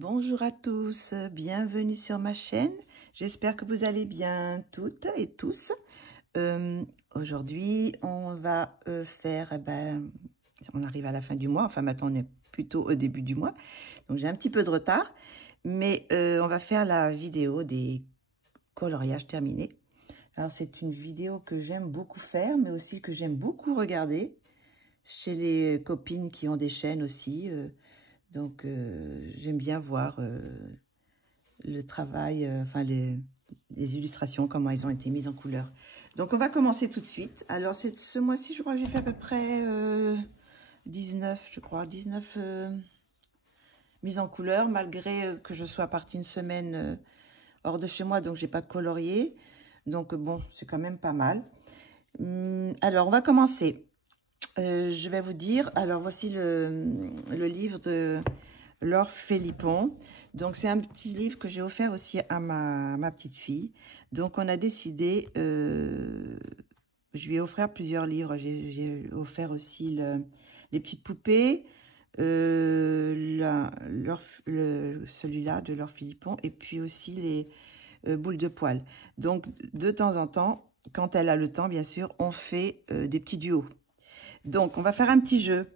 Bonjour à tous, bienvenue sur ma chaîne. J'espère que vous allez bien toutes et tous. Aujourd'hui, on va faire, on arrive à la fin du mois, enfin maintenant on est plutôt au début du mois. Donc j'ai un petit peu de retard, mais on va faire la vidéo des coloriages terminés. Alors c'est une vidéo que j'aime beaucoup faire, mais aussi que j'aime beaucoup regarder chez les copines qui ont des chaînes aussi. Donc, j'aime bien voir le travail, enfin les illustrations, comment elles ont été mises en couleur. Donc, on va commencer tout de suite. Alors, ce mois-ci, je crois que j'ai fait à peu près 19, je crois, 19 mises en couleur, malgré que je sois partie une semaine hors de chez moi, donc j'ai pas colorié. Donc, bon, c'est quand même pas mal. Alors, on va commencer. Je vais vous dire, alors voici le livre de Laure Philippon. Donc c'est un petit livre que j'ai offert aussi à ma petite fille. Donc on a décidé, je lui ai offert plusieurs livres. J'ai offert aussi les petites poupées, celui-là de Laure Philippon, et puis aussi les boules de poil. Donc de temps en temps, quand elle a le temps bien sûr, on fait des petits duos. Donc, on va faire un petit jeu.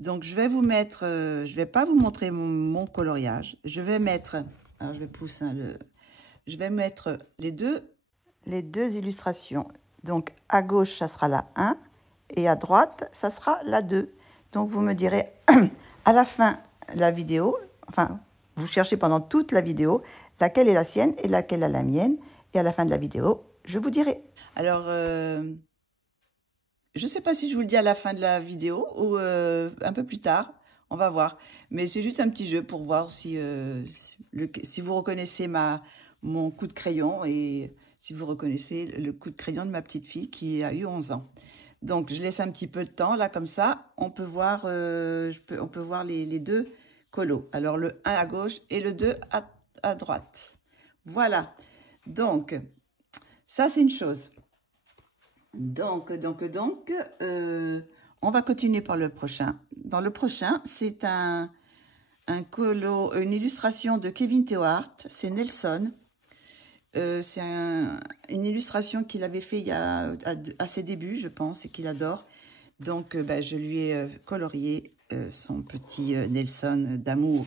Donc, je vais vous mettre, je vais pas vous montrer mon coloriage. Je vais mettre, alors je vais pousser je vais mettre les deux illustrations. Donc, à gauche, ça sera la 1 et à droite, ça sera la 2. Donc, vous me direz à la fin de la vidéo, enfin, vous cherchez pendant toute la vidéo, laquelle est la sienne et laquelle est la mienne. Et à la fin de la vidéo, je vous dirai. Alors, je ne sais pas si je vous le dis à la fin de la vidéo ou un peu plus tard. On va voir. Mais c'est juste un petit jeu pour voir si vous reconnaissez mon coup de crayon et si vous reconnaissez le coup de crayon de ma petite fille qui a eu 11 ans. Donc, je laisse un petit peu de temps. Là, comme ça, on peut voir, on peut voir les deux colos. Alors, le 1 à gauche et le 2 à droite. Voilà. Donc, ça, c'est une chose. Donc, on va continuer par le prochain. Dans le prochain, c'est une illustration de Kevin Théohart, c'est Nelson. C'est une illustration qu'il avait fait à ses débuts, je pense, et qu'il adore. Donc, je lui ai colorié son petit Nelson d'amour.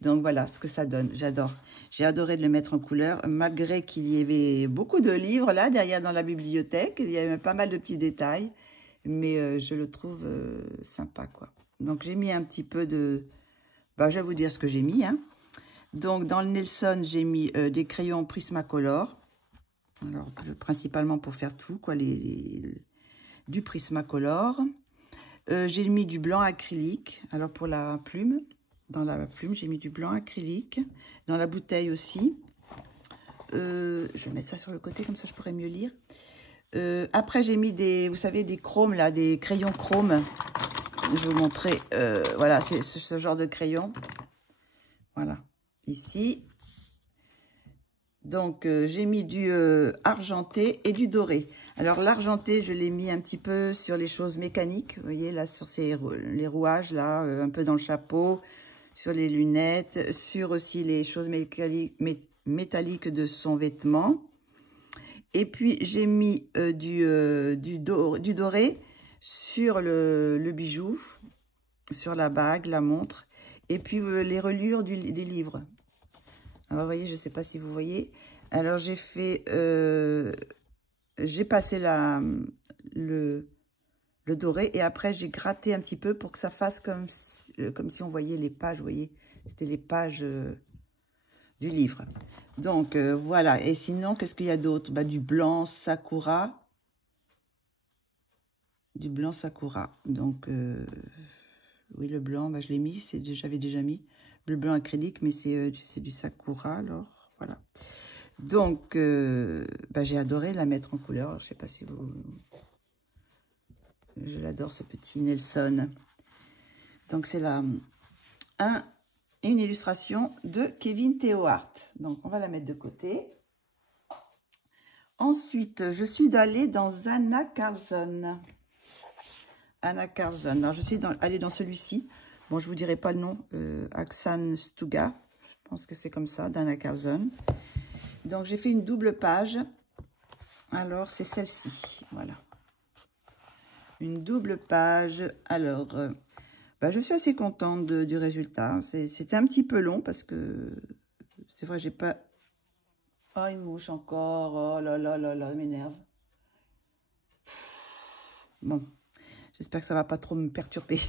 Donc, voilà ce que ça donne. J'adore. J'ai adoré de le mettre en couleur, malgré qu'il y avait beaucoup de livres là, derrière dans la bibliothèque. Il y avait pas mal de petits détails, mais je le trouve sympa, quoi. Donc, j'ai mis un petit peu de... je vais vous dire ce que j'ai mis, hein. Donc, dans le Nelson, j'ai mis des crayons Prismacolor. Alors, principalement pour faire tout, quoi, du Prismacolor. J'ai mis du blanc acrylique. Alors, pour la plume... Dans la plume, j'ai mis du blanc acrylique. Dans la bouteille aussi. Je vais mettre ça sur le côté, comme ça je pourrais mieux lire. Après, j'ai mis vous savez, des chromes, là, des crayons chrome. Je vais vous montrer. Voilà, c'est ce genre de crayon. Voilà, ici. Donc, j'ai mis du argenté et du doré. Alors, l'argenté, je l'ai mis un petit peu sur les choses mécaniques. Vous voyez, là, sur les rouages, là, un peu dans le chapeau. Sur les lunettes, sur aussi les choses métalliques de son vêtement. Et puis, j'ai mis du doré sur le bijou, sur la bague, la montre, et puis les reliures des livres. Alors, vous voyez, je ne sais pas si vous voyez. Alors, j'ai fait... j'ai passé le doré et après, j'ai gratté un petit peu pour que ça fasse comme si on voyait les pages, vous voyez, c'était les pages du livre. Donc, voilà. Et sinon, qu'est-ce qu'il y a d'autre? Du blanc Sakura. Du blanc Sakura. Donc, oui, le blanc, je l'ai mis, j'avais déjà mis. Le blanc acrylique, mais c'est du Sakura, alors, voilà. Donc, j'ai adoré la mettre en couleur. Je ne sais pas si vous... Je l'adore, ce petit Nelson. Donc, c'est une illustration de Kevin Théohart. Donc, on va la mettre de côté. Ensuite, je suis allée dans Anna Carlson. Anna Carlson. Alors, je suis allée dans celui-ci. Bon, je vous dirai pas le nom. Aksan Stuga. Je pense que c'est comme ça, Dana Carlson. Donc, j'ai fait une double page. Alors, c'est celle-ci. Voilà. Une double page. Alors, bah, je suis assez contente du résultat. C'était un petit peu long parce que c'est vrai, j'ai pas... Oh, il mouche encore. Oh là là là là, il m'énerve. Bon, j'espère que ça va pas trop me perturber.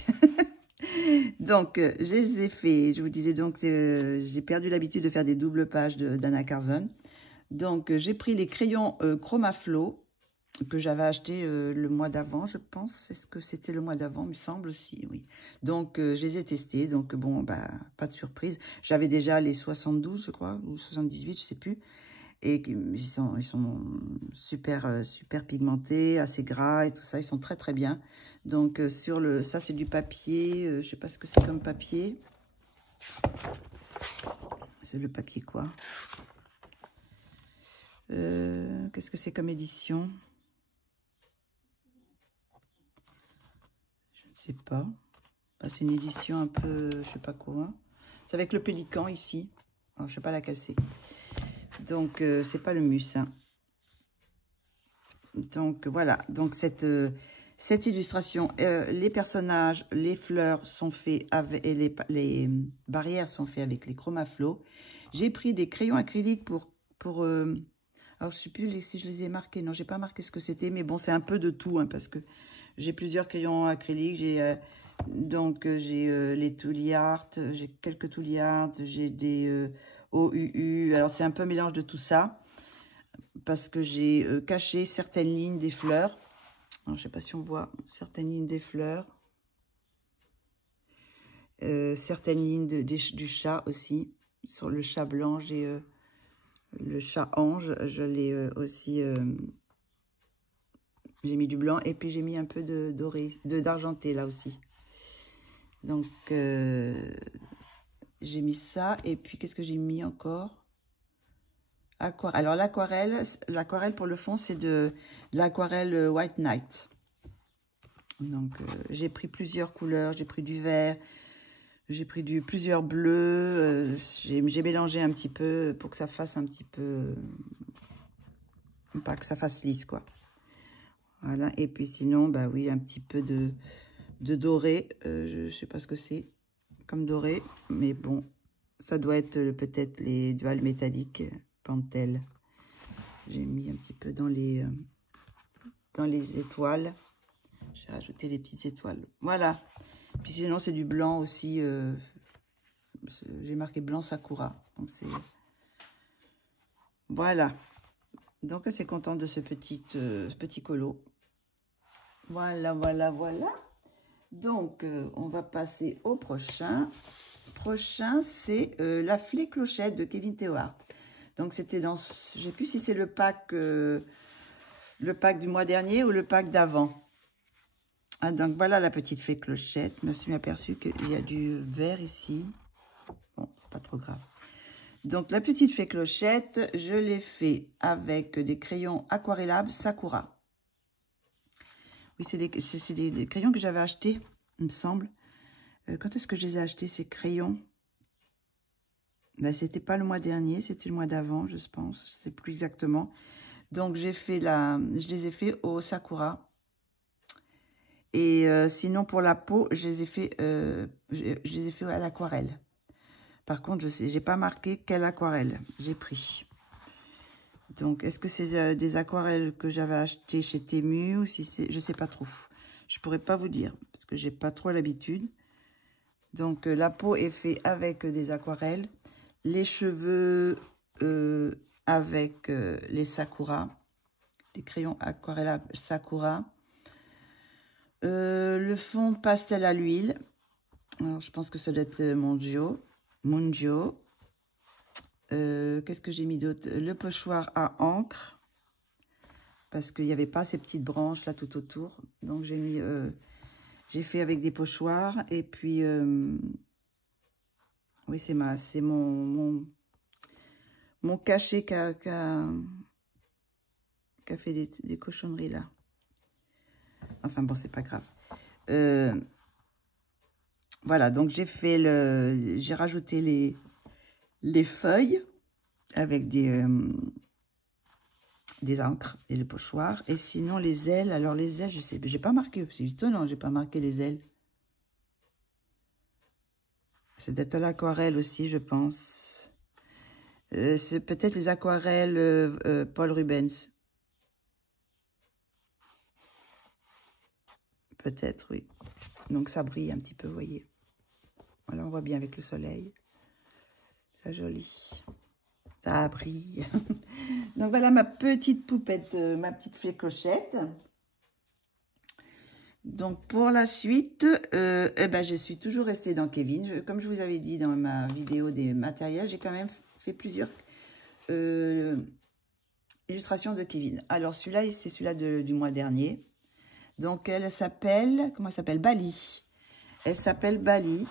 Donc, je les ai fait. Je vous disais donc, j'ai perdu l'habitude de faire des doubles pages d'Anna Carlson. Donc, j'ai pris les crayons Chromaflow que j'avais acheté le mois d'avant, je pense. Est-ce que c'était le mois d'avant? Il me semble aussi, oui. Donc, je les ai testés. Donc, bon, bah, pas de surprise. J'avais déjà les 72, je crois, ou 78, je sais plus. Et ils sont super, super pigmentés, assez gras et tout ça. Ils sont très, très bien. Donc, ça, c'est du papier. Je sais pas ce que c'est comme papier. C'est le papier quoi? Qu'est-ce que c'est comme édition? Je ne sais pas. Bah, c'est une édition un peu, je sais pas quoi. C'est avec le pélican ici. Alors, je sais pas laquelle c'est. Donc, c'est pas le mus. Hein. Donc, voilà. Donc, cette illustration, les personnages, les fleurs sont faits avec, et les barrières sont faites avec les Chromaflow. J'ai pris des crayons acryliques pour alors, je sais plus si je les ai marqués. Non, j'ai pas marqué ce que c'était, mais bon, c'est un peu de tout, hein, parce que j'ai plusieurs crayons acryliques. J'ai les Tooly Art, j'ai quelques Tooly Art, j'ai des OUU. Alors, c'est un peu mélange de tout ça, parce que j'ai caché certaines lignes des fleurs. Alors, je sais pas si on voit certaines lignes des fleurs. Certaines lignes du chat aussi. Sur le chat blanc, j'ai le chat ange. Je l'ai aussi... j'ai mis du blanc et puis j'ai mis un peu de doré, d'argenté là aussi. Donc, j'ai mis ça. Et puis, qu'est-ce que j'ai mis encore? Aquarelle. Alors, l'aquarelle pour le fond, c'est de l'aquarelle White Night. Donc, j'ai pris plusieurs couleurs. J'ai pris du vert. J'ai pris plusieurs bleus. J'ai mélangé un petit peu pour que ça fasse un petit peu... pas que ça fasse lisse, quoi. Voilà. Et puis, sinon, bah oui, un petit peu de doré. Je sais pas ce que c'est comme doré. Mais bon, ça doit être peut-être les duals métalliques Pentel. J'ai mis un petit peu dans les étoiles. J'ai rajouté les petites étoiles. Voilà. Puis sinon, c'est du blanc aussi. J'ai marqué blanc Sakura. Donc, c'est... Voilà. Donc, assez contente de ce petit colo. Voilà, voilà, voilà. Donc, on va passer au prochain. Prochain, c'est la Flé Clochette de Kevin Théohart. Donc, c'était dans... Je ne sais plus si c'est le pack du mois dernier ou le pack d'avant. Ah, donc, voilà la petite Fée Clochette. Je me suis aperçue qu'il y a du vert ici. Bon, c'est pas trop grave. Donc, la petite Fée Clochette, je l'ai fait avec des crayons aquarellables Sakura. Oui, c'est des crayons que j'avais achetés, il me semble. Quand est-ce que je les ai achetés, ces crayons? Ben, c'était pas le mois dernier, c'était le mois d'avant, je pense. Je sais plus exactement. Donc, je les ai fait au Sakura. Et sinon, pour la peau, je les ai fait à l'aquarelle. Par contre, je n'ai pas marqué quelle aquarelle j'ai pris. Donc, est-ce que c'est des aquarelles que j'avais achetées chez Temu ou si c'est... Je sais pas trop. Je pourrais pas vous dire parce que j'ai pas trop l'habitude. Donc, la peau est faite avec des aquarelles. Les cheveux avec les Sakura. Les crayons aquarellables Sakura. Le fond pastel à l'huile. Alors, je pense que ça doit être Monjo. Qu'est-ce que j'ai mis d'autre? Le pochoir à encre. Parce qu'il n'y avait pas ces petites branches là tout autour. Donc, j'ai fait avec des pochoirs. Et puis, oui, c'est mon cachet qui a fait des cochonneries là. Enfin, bon, c'est pas grave. voilà, donc j'ai rajouté les feuilles avec des encres et le pochoir. Et sinon, les ailes, alors les ailes, je sais, j'ai pas marqué, c'est étonnant, j'ai pas marqué les ailes. C'est d'être l'aquarelle aussi, je pense. C'est peut-être les aquarelles Paul Rubens. Peut-être, oui. Donc, ça brille un petit peu, vous voyez. Voilà, on voit bien avec le soleil. C'est joli. Ça brille. Donc, voilà ma petite poupette, ma petite fée clochette. Donc, pour la suite, eh ben, je suis toujours restée dans Kevin. Comme je vous avais dit dans ma vidéo des matériels, j'ai quand même fait plusieurs illustrations de Kevin. Alors, celui-là, c'est celui-là du mois dernier. Donc, elle s'appelle, comment elle s'appelle? Bali. Elle s'appelle Bali.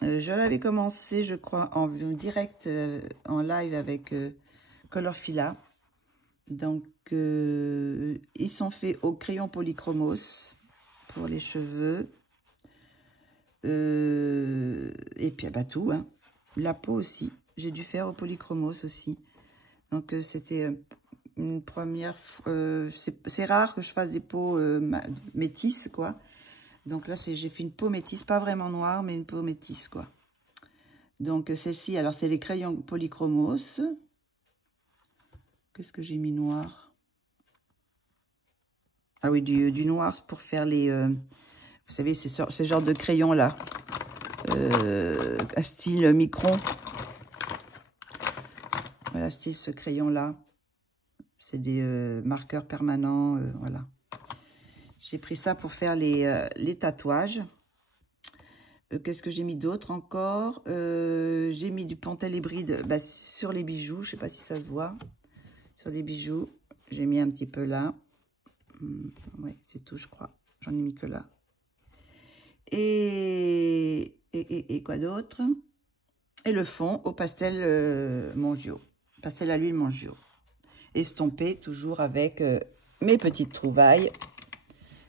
Je l'avais commencé, je crois, en direct, en live avec Colorfila. Donc, ils sont faits au crayon polychromos pour les cheveux. Et puis, bah, tout, hein. La peau aussi. J'ai dû faire au polychromos aussi. Donc, c'était une première... c'est rare que je fasse des peaux métisses, quoi. Donc là, j'ai fait une peau métisse, pas vraiment noire, mais une peau métisse, quoi. Donc, celle-ci, alors, c'est les crayons polychromos. Qu'est-ce que j'ai mis noir? Ah oui, du noir pour faire les... vous savez, ce genre de crayon-là. Un style micron. Voilà, style ce crayon-là. C'est des marqueurs permanents, voilà. J'ai pris ça pour faire les tatouages. Qu'est-ce que j'ai mis d'autre encore? J'ai mis du Pentel hybride sur les bijoux. Je ne sais pas si ça se voit. Sur les bijoux, j'ai mis un petit peu là. Oui, c'est tout, je crois. J'en ai mis que là. Et quoi d'autre? Et le fond au pastel Mangio. Pastel à l'huile Mangio. Estompé toujours avec mes petites trouvailles,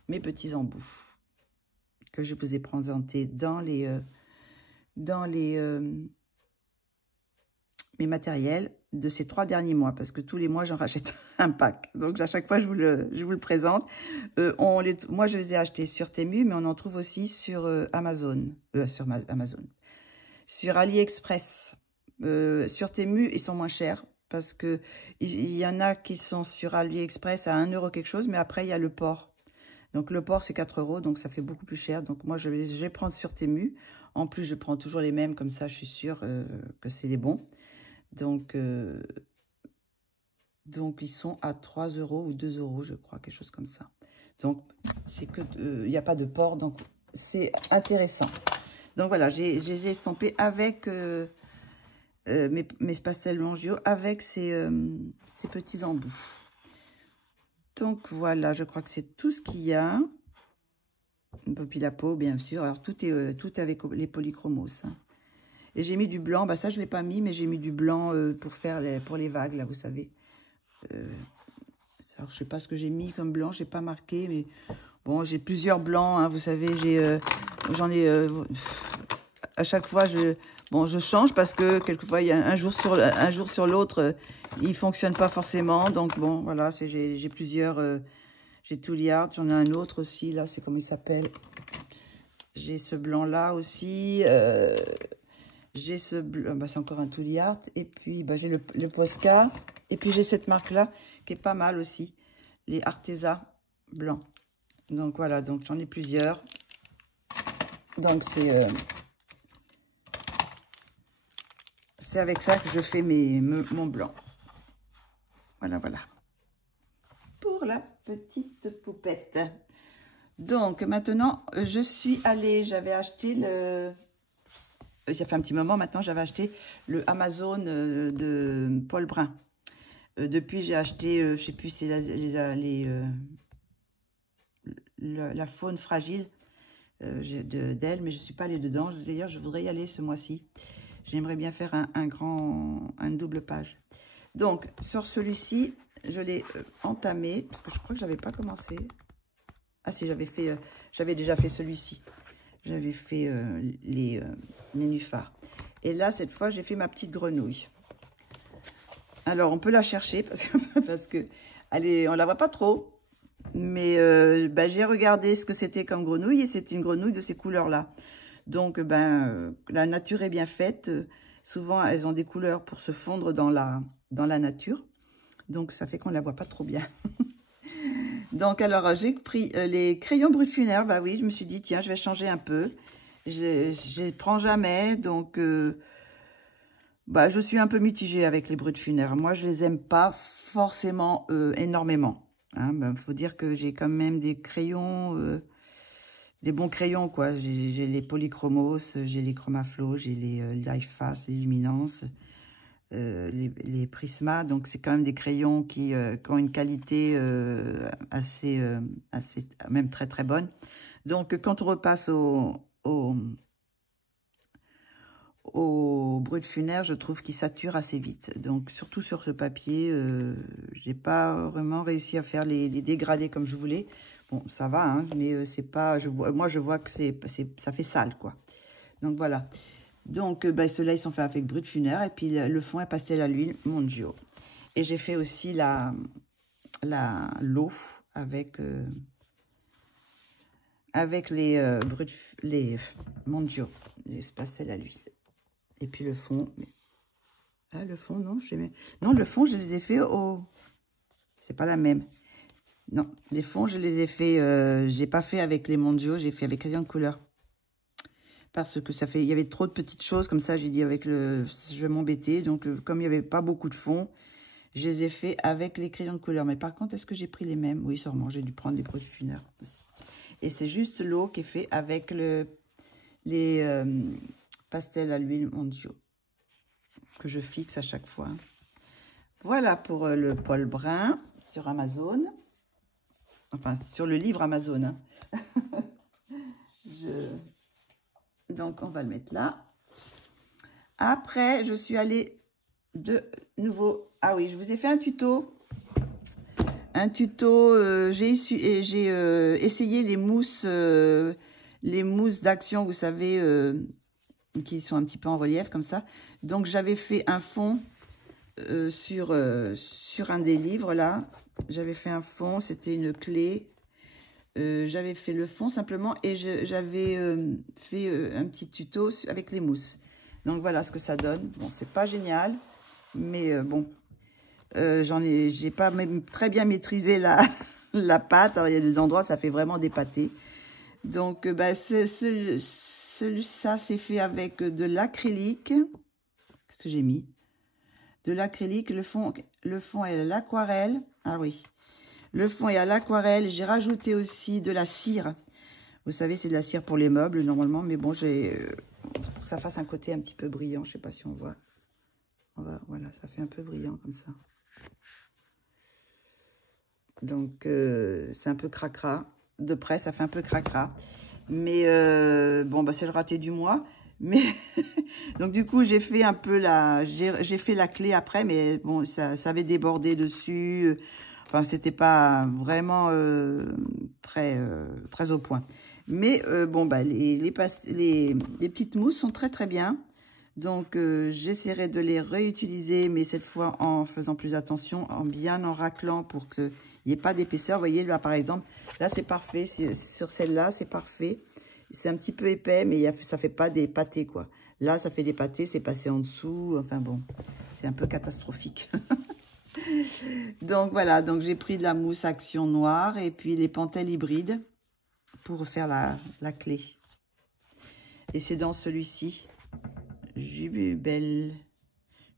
mes petits embouts que je vous ai présentés dans mes matériels de ces 3 derniers mois, parce que tous les mois j'en rachète un pack. Donc à chaque fois je vous le présente. Moi je les ai achetés sur Temu, mais on en trouve aussi sur Amazon, sur AliExpress. Sur Temu ils sont moins chers. Parce que il y en a qui sont sur AliExpress à 1 € quelque chose, mais après, il y a le port. Donc, le port, c'est 4 €, donc ça fait beaucoup plus cher. Donc, moi, je vais prendre sur Temu. En plus, je prends toujours les mêmes, comme ça, je suis sûre que c'est les bons. Donc, ils sont à 3 € ou 2 € je crois, quelque chose comme ça. Donc, c'est que il n'y a pas de port, donc c'est intéressant. Donc, voilà, je les ai estompés avec... mes pastels Mangio avec ces petits embouts. Donc voilà, je crois que c'est tout ce qu'il y a. Puis la peau, bien sûr. Alors tout est avec les polychromos. Hein. Et j'ai mis du blanc. Bah ça je l'ai pas mis, mais j'ai mis du blanc pour les vagues là, vous savez. Alors je sais pas ce que j'ai mis comme blanc, j'ai pas marqué, mais bon j'ai plusieurs blancs. Hein, vous savez, j'en ai à chaque fois je change parce que quelquefois, il y a un jour sur l'autre, il fonctionne pas forcément. Donc, bon, voilà, j'ai plusieurs... j'ai Touliard, j'en ai un autre aussi, là, c'est comment il s'appelle. J'ai ce blanc-là aussi. J'ai ce blanc, c'est encore un Touliard. Et puis, j'ai le Posca. Et puis, j'ai cette marque-là, qui est pas mal aussi. Les Arteza blancs. Donc, voilà, donc j'en ai plusieurs. Donc, c'est avec ça que je fais mon blanc. Voilà, voilà. Pour la petite poupette. Donc, maintenant, je suis allée, j'avais acheté ça fait un petit moment maintenant, j'avais acheté le Amazon de Paul Brun. Depuis, j'ai acheté, je sais plus, c'est la faune fragile d'elle, mais je ne suis pas allée dedans. D'ailleurs, je voudrais y aller ce mois-ci. J'aimerais bien faire un double page. Donc, sur celui-ci, je l'ai entamé, parce que je crois que je n'avais pas commencé. Ah si, j'avais déjà fait celui-ci. j'avais fait les nénuphars. Et là, cette fois, j'ai fait ma petite grenouille. Alors, on peut la chercher parce que allez, on la voit pas trop. Mais bah, j'ai regardé ce que c'était comme grenouille et c'est une grenouille de ces couleurs-là. Donc, la nature est bien faite. Souvent, elles ont des couleurs pour se fondre dans la nature. Donc, ça fait qu'on ne la voit pas trop bien. Donc, alors, j'ai pris les crayons brut funèbre. Bah oui, je me suis dit, tiens, je vais changer un peu. Je prends jamais. Donc, bah, je suis un peu mitigée avec les brut funèbres. Moi, je les aime pas forcément énormément. Hein, faut dire que j'ai quand même des crayons, des bons crayons, quoi. J'ai les Polychromos, j'ai les Chromaflow, j'ai les Life Fast, les Luminance, les Prisma. Donc, c'est quand même des crayons qui ont une qualité assez, même très, très bonne. Donc, quand on repasse au brut funèbre, je trouve qu'il sature assez vite. Donc, surtout sur ce papier, j'ai pas vraiment réussi à faire les dégradés comme je voulais. Bon, ça va, hein, mais c'est pas... moi, je vois que ça fait sale, quoi. Donc, voilà. Donc, ceux-là, ils sont faits avec brut funèbre. Et puis, le fond est pastel à l'huile Mondio. Et j'ai fait aussi l'eau avec les Mondio, les pastels à l'huile. Et puis le fond, le fond, non, non, le fond, je les ai fait c'est pas la même. Non, les fonds, je les ai fait, j'ai pas fait avec les Mondio, j'ai fait avec crayon de couleur. Parce que il y avait trop de petites choses, comme ça, j'ai dit je vais m'embêter. Donc, comme il n'y avait pas beaucoup de fonds, je les ai fait avec les crayons de couleur. Mais par contre, est-ce que j'ai pris les mêmes? Oui, sûrement, j'ai dû prendre les brut funèbres aussi. Et c'est juste l'eau qui est fait avec les pastels à l'huile Mondio, que je fixe à chaque fois. Voilà pour le poil brun sur Amazon. Enfin, sur le livre Amazon. Hein. Donc, on va le mettre là. Après, je suis allée de nouveau... Ah oui, je vous ai fait un tuto. J'ai essayé les mousses d'action, vous savez, qui sont un petit peu en relief comme ça. Donc, j'avais fait un fond sur un des livres, là. J'avais fait un fond, c'était une clé. J'avais fait le fond simplement et j'avais fait un petit tuto avec les mousses. Donc, voilà ce que ça donne. Bon, c'est pas génial, mais bon... j'ai pas même très bien maîtrisé la pâte. Alors, il y a des endroits, ça fait vraiment des pâtés. Donc, ça, c'est fait avec de l'acrylique. Qu'est-ce que j'ai mis? De l'acrylique. Le fond est à l'aquarelle. Ah oui. Le fond est à l'aquarelle. J'ai rajouté aussi de la cire. Vous savez, c'est de la cire pour les meubles, normalement. Mais bon, faut que ça fasse un côté un petit peu brillant. Je sais pas si on voit. Voilà, ça fait un peu brillant comme ça. Donc, c'est un peu cracra. De près, ça fait un peu cracra. Mais, bon, c'est le raté du mois. Mais, donc, du coup, j'ai fait un peu j'ai fait la clé après, mais bon, ça avait débordé dessus. Enfin, c'était pas vraiment très au point. Mais, bon, les petites mousses sont très, très bien. Donc, j'essaierai de les réutiliser, mais cette fois en faisant plus attention, en raclant pour qu'il n'y ait pas d'épaisseur. Vous voyez, là, par exemple, là, c'est parfait. Sur celle-là, c'est parfait. C'est un petit peu épais, mais ça ne fait pas des pâtés, quoi. Là, ça fait des pâtés, c'est passé en dessous. Enfin, bon, c'est un peu catastrophique. Donc, voilà. Donc, j'ai pris de la mousse Action Noire et puis les Pentel hybrides pour faire la clé. Et c'est dans celui-ci.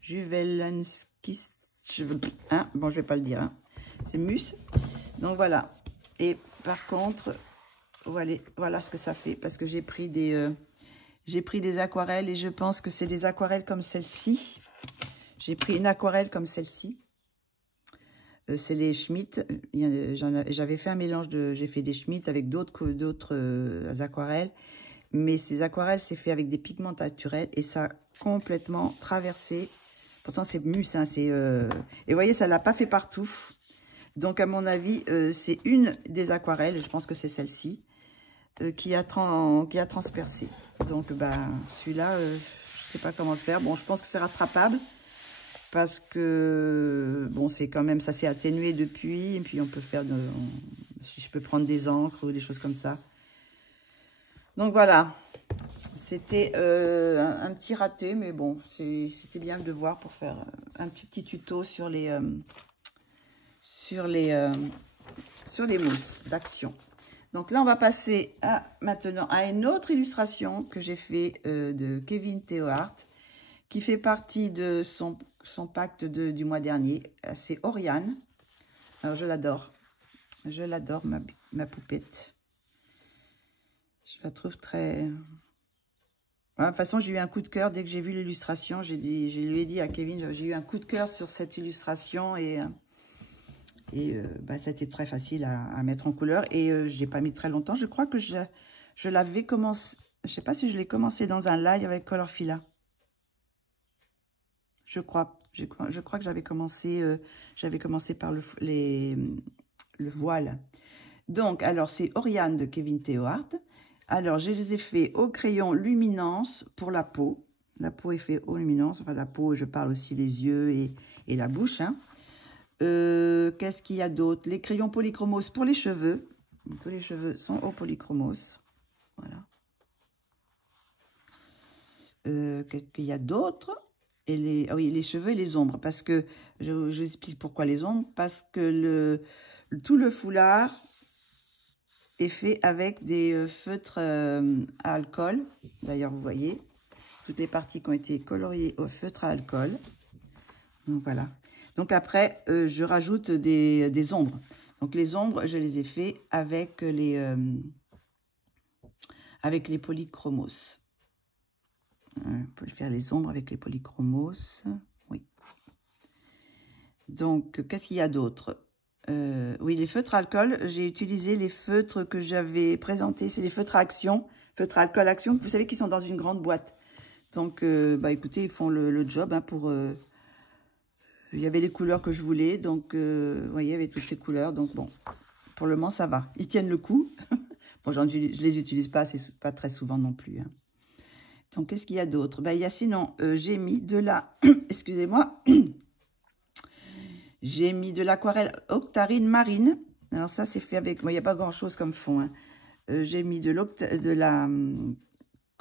Juvelenskis, hein, bon, je vais pas le dire, hein. C'est Mus. Donc voilà. Et par contre, voilà ce que ça fait, parce que j'ai pris des aquarelles et je pense que c'est des aquarelles comme celle-ci. J'ai pris une aquarelle comme celle-ci. C'est les Schmitt. J'avais fait un mélange j'ai fait des Schmitt avec d'autres aquarelles. Mais ces aquarelles, c'est fait avec des pigments naturels et ça a complètement traversé. Pourtant, c'est Mus. Hein, et vous voyez, ça ne l'a pas fait partout. Donc, à mon avis, c'est une des aquarelles. Je pense que c'est celle-ci. qui a transpercé. Donc, bah, celui-là, je sais pas comment le faire. Bon, je pense que c'est rattrapable. Parce que, bon, c'est quand même, ça s'est atténué depuis. Et puis, on peut faire, si je peux prendre des encres ou des choses comme ça. Donc, voilà. C'était un petit raté, mais bon, c'était bien de voir pour faire un petit tuto sur les mousses d'action. Donc là, on va passer maintenant à une autre illustration que j'ai fait de Kevin Theohart, qui fait partie de son pacte du mois dernier. C'est Oriane. Alors, je l'adore. Je l'adore, ma poupette. Je la trouve très... De toute façon, j'ai eu un coup de cœur dès que j'ai vu l'illustration. Je lui ai dit à Kevin, j'ai eu un coup de cœur sur cette illustration et bah, ça a été très facile à mettre en couleur. Et j'ai pas mis très longtemps. Je crois que je l'avais commencé, je sais pas si je l'ai commencé dans un live avec Colorfila. Je crois que j'avais commencé par le voile. Donc, alors, c'est Oriane de Kevin Theohart. Alors, je les ai fait au crayon luminance pour la peau. La peau est faite au luminance. Enfin, la peau, je parle aussi les yeux et la bouche. Hein. Qu'est-ce qu'il y a d'autre? Les crayons polychromos pour les cheveux. Tous les cheveux sont au polychromos. Voilà. Qu'est-ce qu'il y a d'autre? Et oui, les cheveux et les ombres. Parce que, je vous explique pourquoi les ombres. Parce que tout le foulard est fait avec des feutres à alcool. D'ailleurs, vous voyez, toutes les parties qui ont été coloriées au feutre à alcool. Donc, voilà. Donc, après, je rajoute des ombres. Donc, les ombres, je les ai fait avec les polychromos. On peut faire les ombres avec les polychromos. Oui. Donc, qu'est-ce qu'il y a d'autre? Oui, les feutres alcool, j'ai utilisé les feutres que j'avais présentés. C'est les feutres à action, feutres alcool action, vous savez, qui sont dans une grande boîte. Donc, bah écoutez, ils font le job hein, pour... il y avait les couleurs que je voulais, donc, vous voyez, il y avait toutes ces couleurs. Donc, bon, pour le moment, ça va. Ils tiennent le coup. Bon, je les utilise pas très souvent non plus. Hein. Donc, qu'est-ce qu'il y a d'autre? Bah, il y a sinon, j'ai mis de la... Excusez-moi. J'ai mis de l'aquarelle octarine marine. Alors ça, c'est fait avec... Bon, il n'y a pas grand-chose comme fond. Hein. J'ai mis de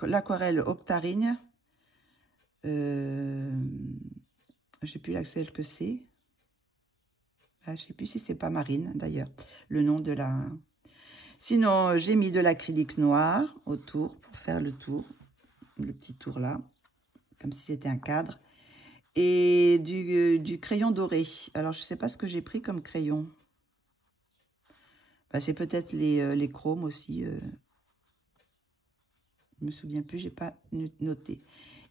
l'aquarelle octarine. Je ne sais plus laquelle que c'est. Ah, je ne sais plus si c'est pas marine, d'ailleurs. Le nom de la... Sinon, j'ai mis de l'acrylique noir autour pour faire le tour. Le petit tour là. Comme si c'était un cadre. Et du crayon doré. Alors, je ne sais pas ce que j'ai pris comme crayon. Bah, c'est peut-être les chromes aussi. Je ne me souviens plus, je n'ai pas noté.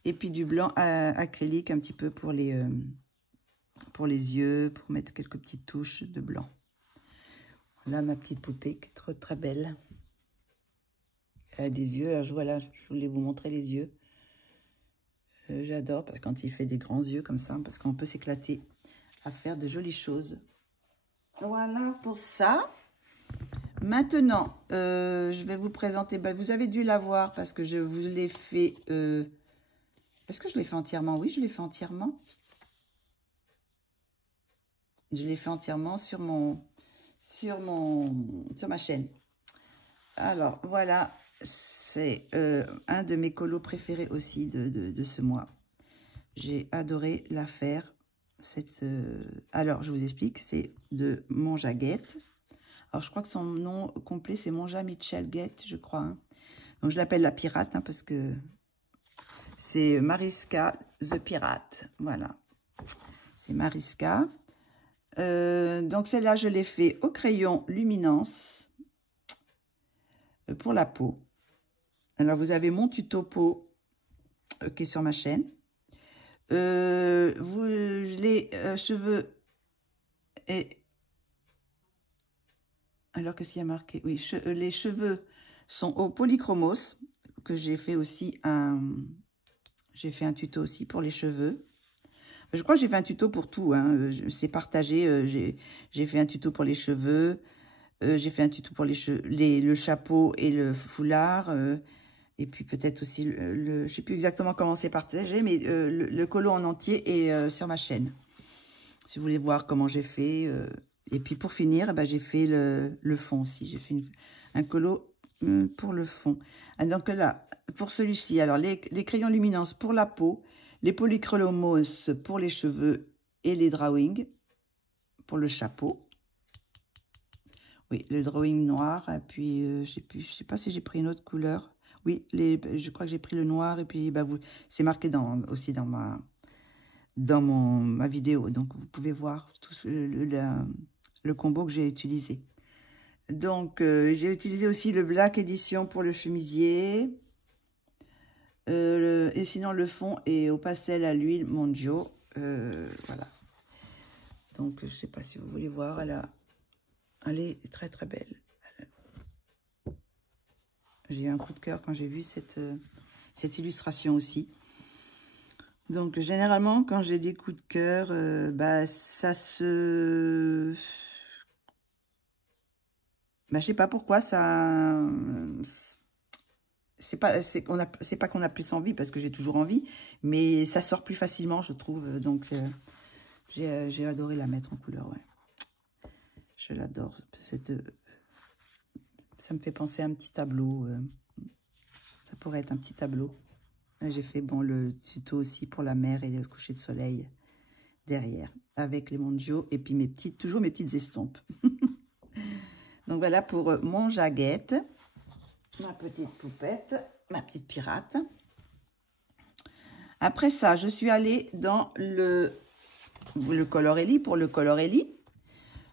Et puis du blanc acrylique un petit peu pour les yeux, pour mettre quelques petites touches de blanc. Voilà ma petite poupée qui est très, très belle. Elle a des yeux. Alors, voilà, je voulais vous montrer les yeux. J'adore parce que quand il fait des grands yeux comme ça, parce qu'on peut s'éclater à faire de jolies choses. Voilà pour ça. Maintenant, je vais vous présenter, bah, vous avez dû la voir parce que je vous l'ai fait... Est-ce que je l'ai fait entièrement? Oui, je l'ai fait entièrement. Je l'ai fait entièrement sur ma chaîne. Alors, voilà. C'est un de mes colos préférés aussi de ce mois. J'ai adoré la faire. Alors, je vous explique. C'est de Monja Guette. Alors, je crois que son nom complet, c'est Monja Mitchell Guette, je crois. Hein. Donc, je l'appelle la pirate, hein, parce que c'est Mariska the Pirate. Voilà. C'est Mariska. Donc, celle-là, je l'ai fait au crayon Luminance pour la peau. Alors, vous avez mon tuto peau qui est sur ma chaîne. Les cheveux et... Alors, qu'est-ce qu'il y a marqué? Oui, les cheveux sont au polychromos, que j'ai fait aussi J'ai fait un tuto aussi pour les cheveux. Je crois que j'ai fait un tuto pour tout. Hein. C'est partagé. J'ai fait un tuto pour les cheveux. j'ai fait un tuto pour le chapeau et le foulard. Et puis peut-être aussi, je ne sais plus exactement comment c'est partagé, mais le colo en entier est sur ma chaîne. Si vous voulez voir comment j'ai fait. Et puis pour finir, eh ben, j'ai fait le fond aussi. J'ai fait un colo pour le fond. Ah, donc là, pour celui-ci, alors les crayons luminance pour la peau, les polychromos pour les cheveux et les drawings pour le chapeau. Oui, le drawing noir. Et puis, je sais pas si j'ai pris une autre couleur. Oui, je crois que j'ai pris le noir. Et puis, bah, c'est marqué aussi dans ma vidéo. Donc, vous pouvez voir tout le combo que j'ai utilisé. Donc, j'ai utilisé aussi le Black Edition pour le chemisier. Et sinon, le fond est au pastel à l'huile Mondio. Voilà. Donc, je ne sais pas si vous voulez voir. Elle est très, très belle. J'ai eu un coup de cœur quand j'ai vu cette illustration aussi. Donc, généralement, quand j'ai des coups de cœur, bah, ça se... Bah, je sais pas pourquoi, ça... C'est pas qu'on a plus envie, parce que j'ai toujours envie, mais ça sort plus facilement, je trouve. Donc, j'ai adoré la mettre en couleur, ouais. Je l'adore. Ça me fait penser à un petit tableau. Ça pourrait être un petit tableau. J'ai fait le tuto aussi pour la mer et le coucher de soleil derrière, avec les Mondio et puis toujours mes petites estampes. Donc voilà pour mon jaguette, ma petite poupette, ma petite pirate. Après ça, je suis allée dans le Colorelli pour le Colorelli.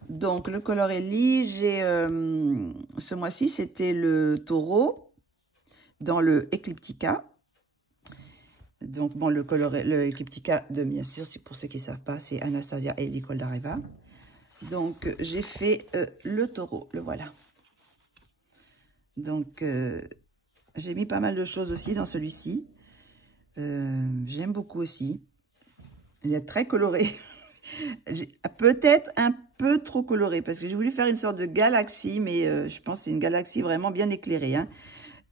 Donc le Colorelli, j'ai ce mois-ci, c'était le taureau dans le Ecliptica. Donc, bon, le Ecliptica, bien sûr, c'est pour ceux qui ne savent pas, c'est Anastasia et Nicole d'Areva. Donc, j'ai fait le taureau, le voilà. Donc, j'ai mis pas mal de choses aussi dans celui-ci. J'aime beaucoup aussi. Il est très coloré. Peut-être un peu trop coloré, parce que j'ai voulu faire une sorte de galaxie, mais je pense que c'est une galaxie vraiment bien éclairée, hein.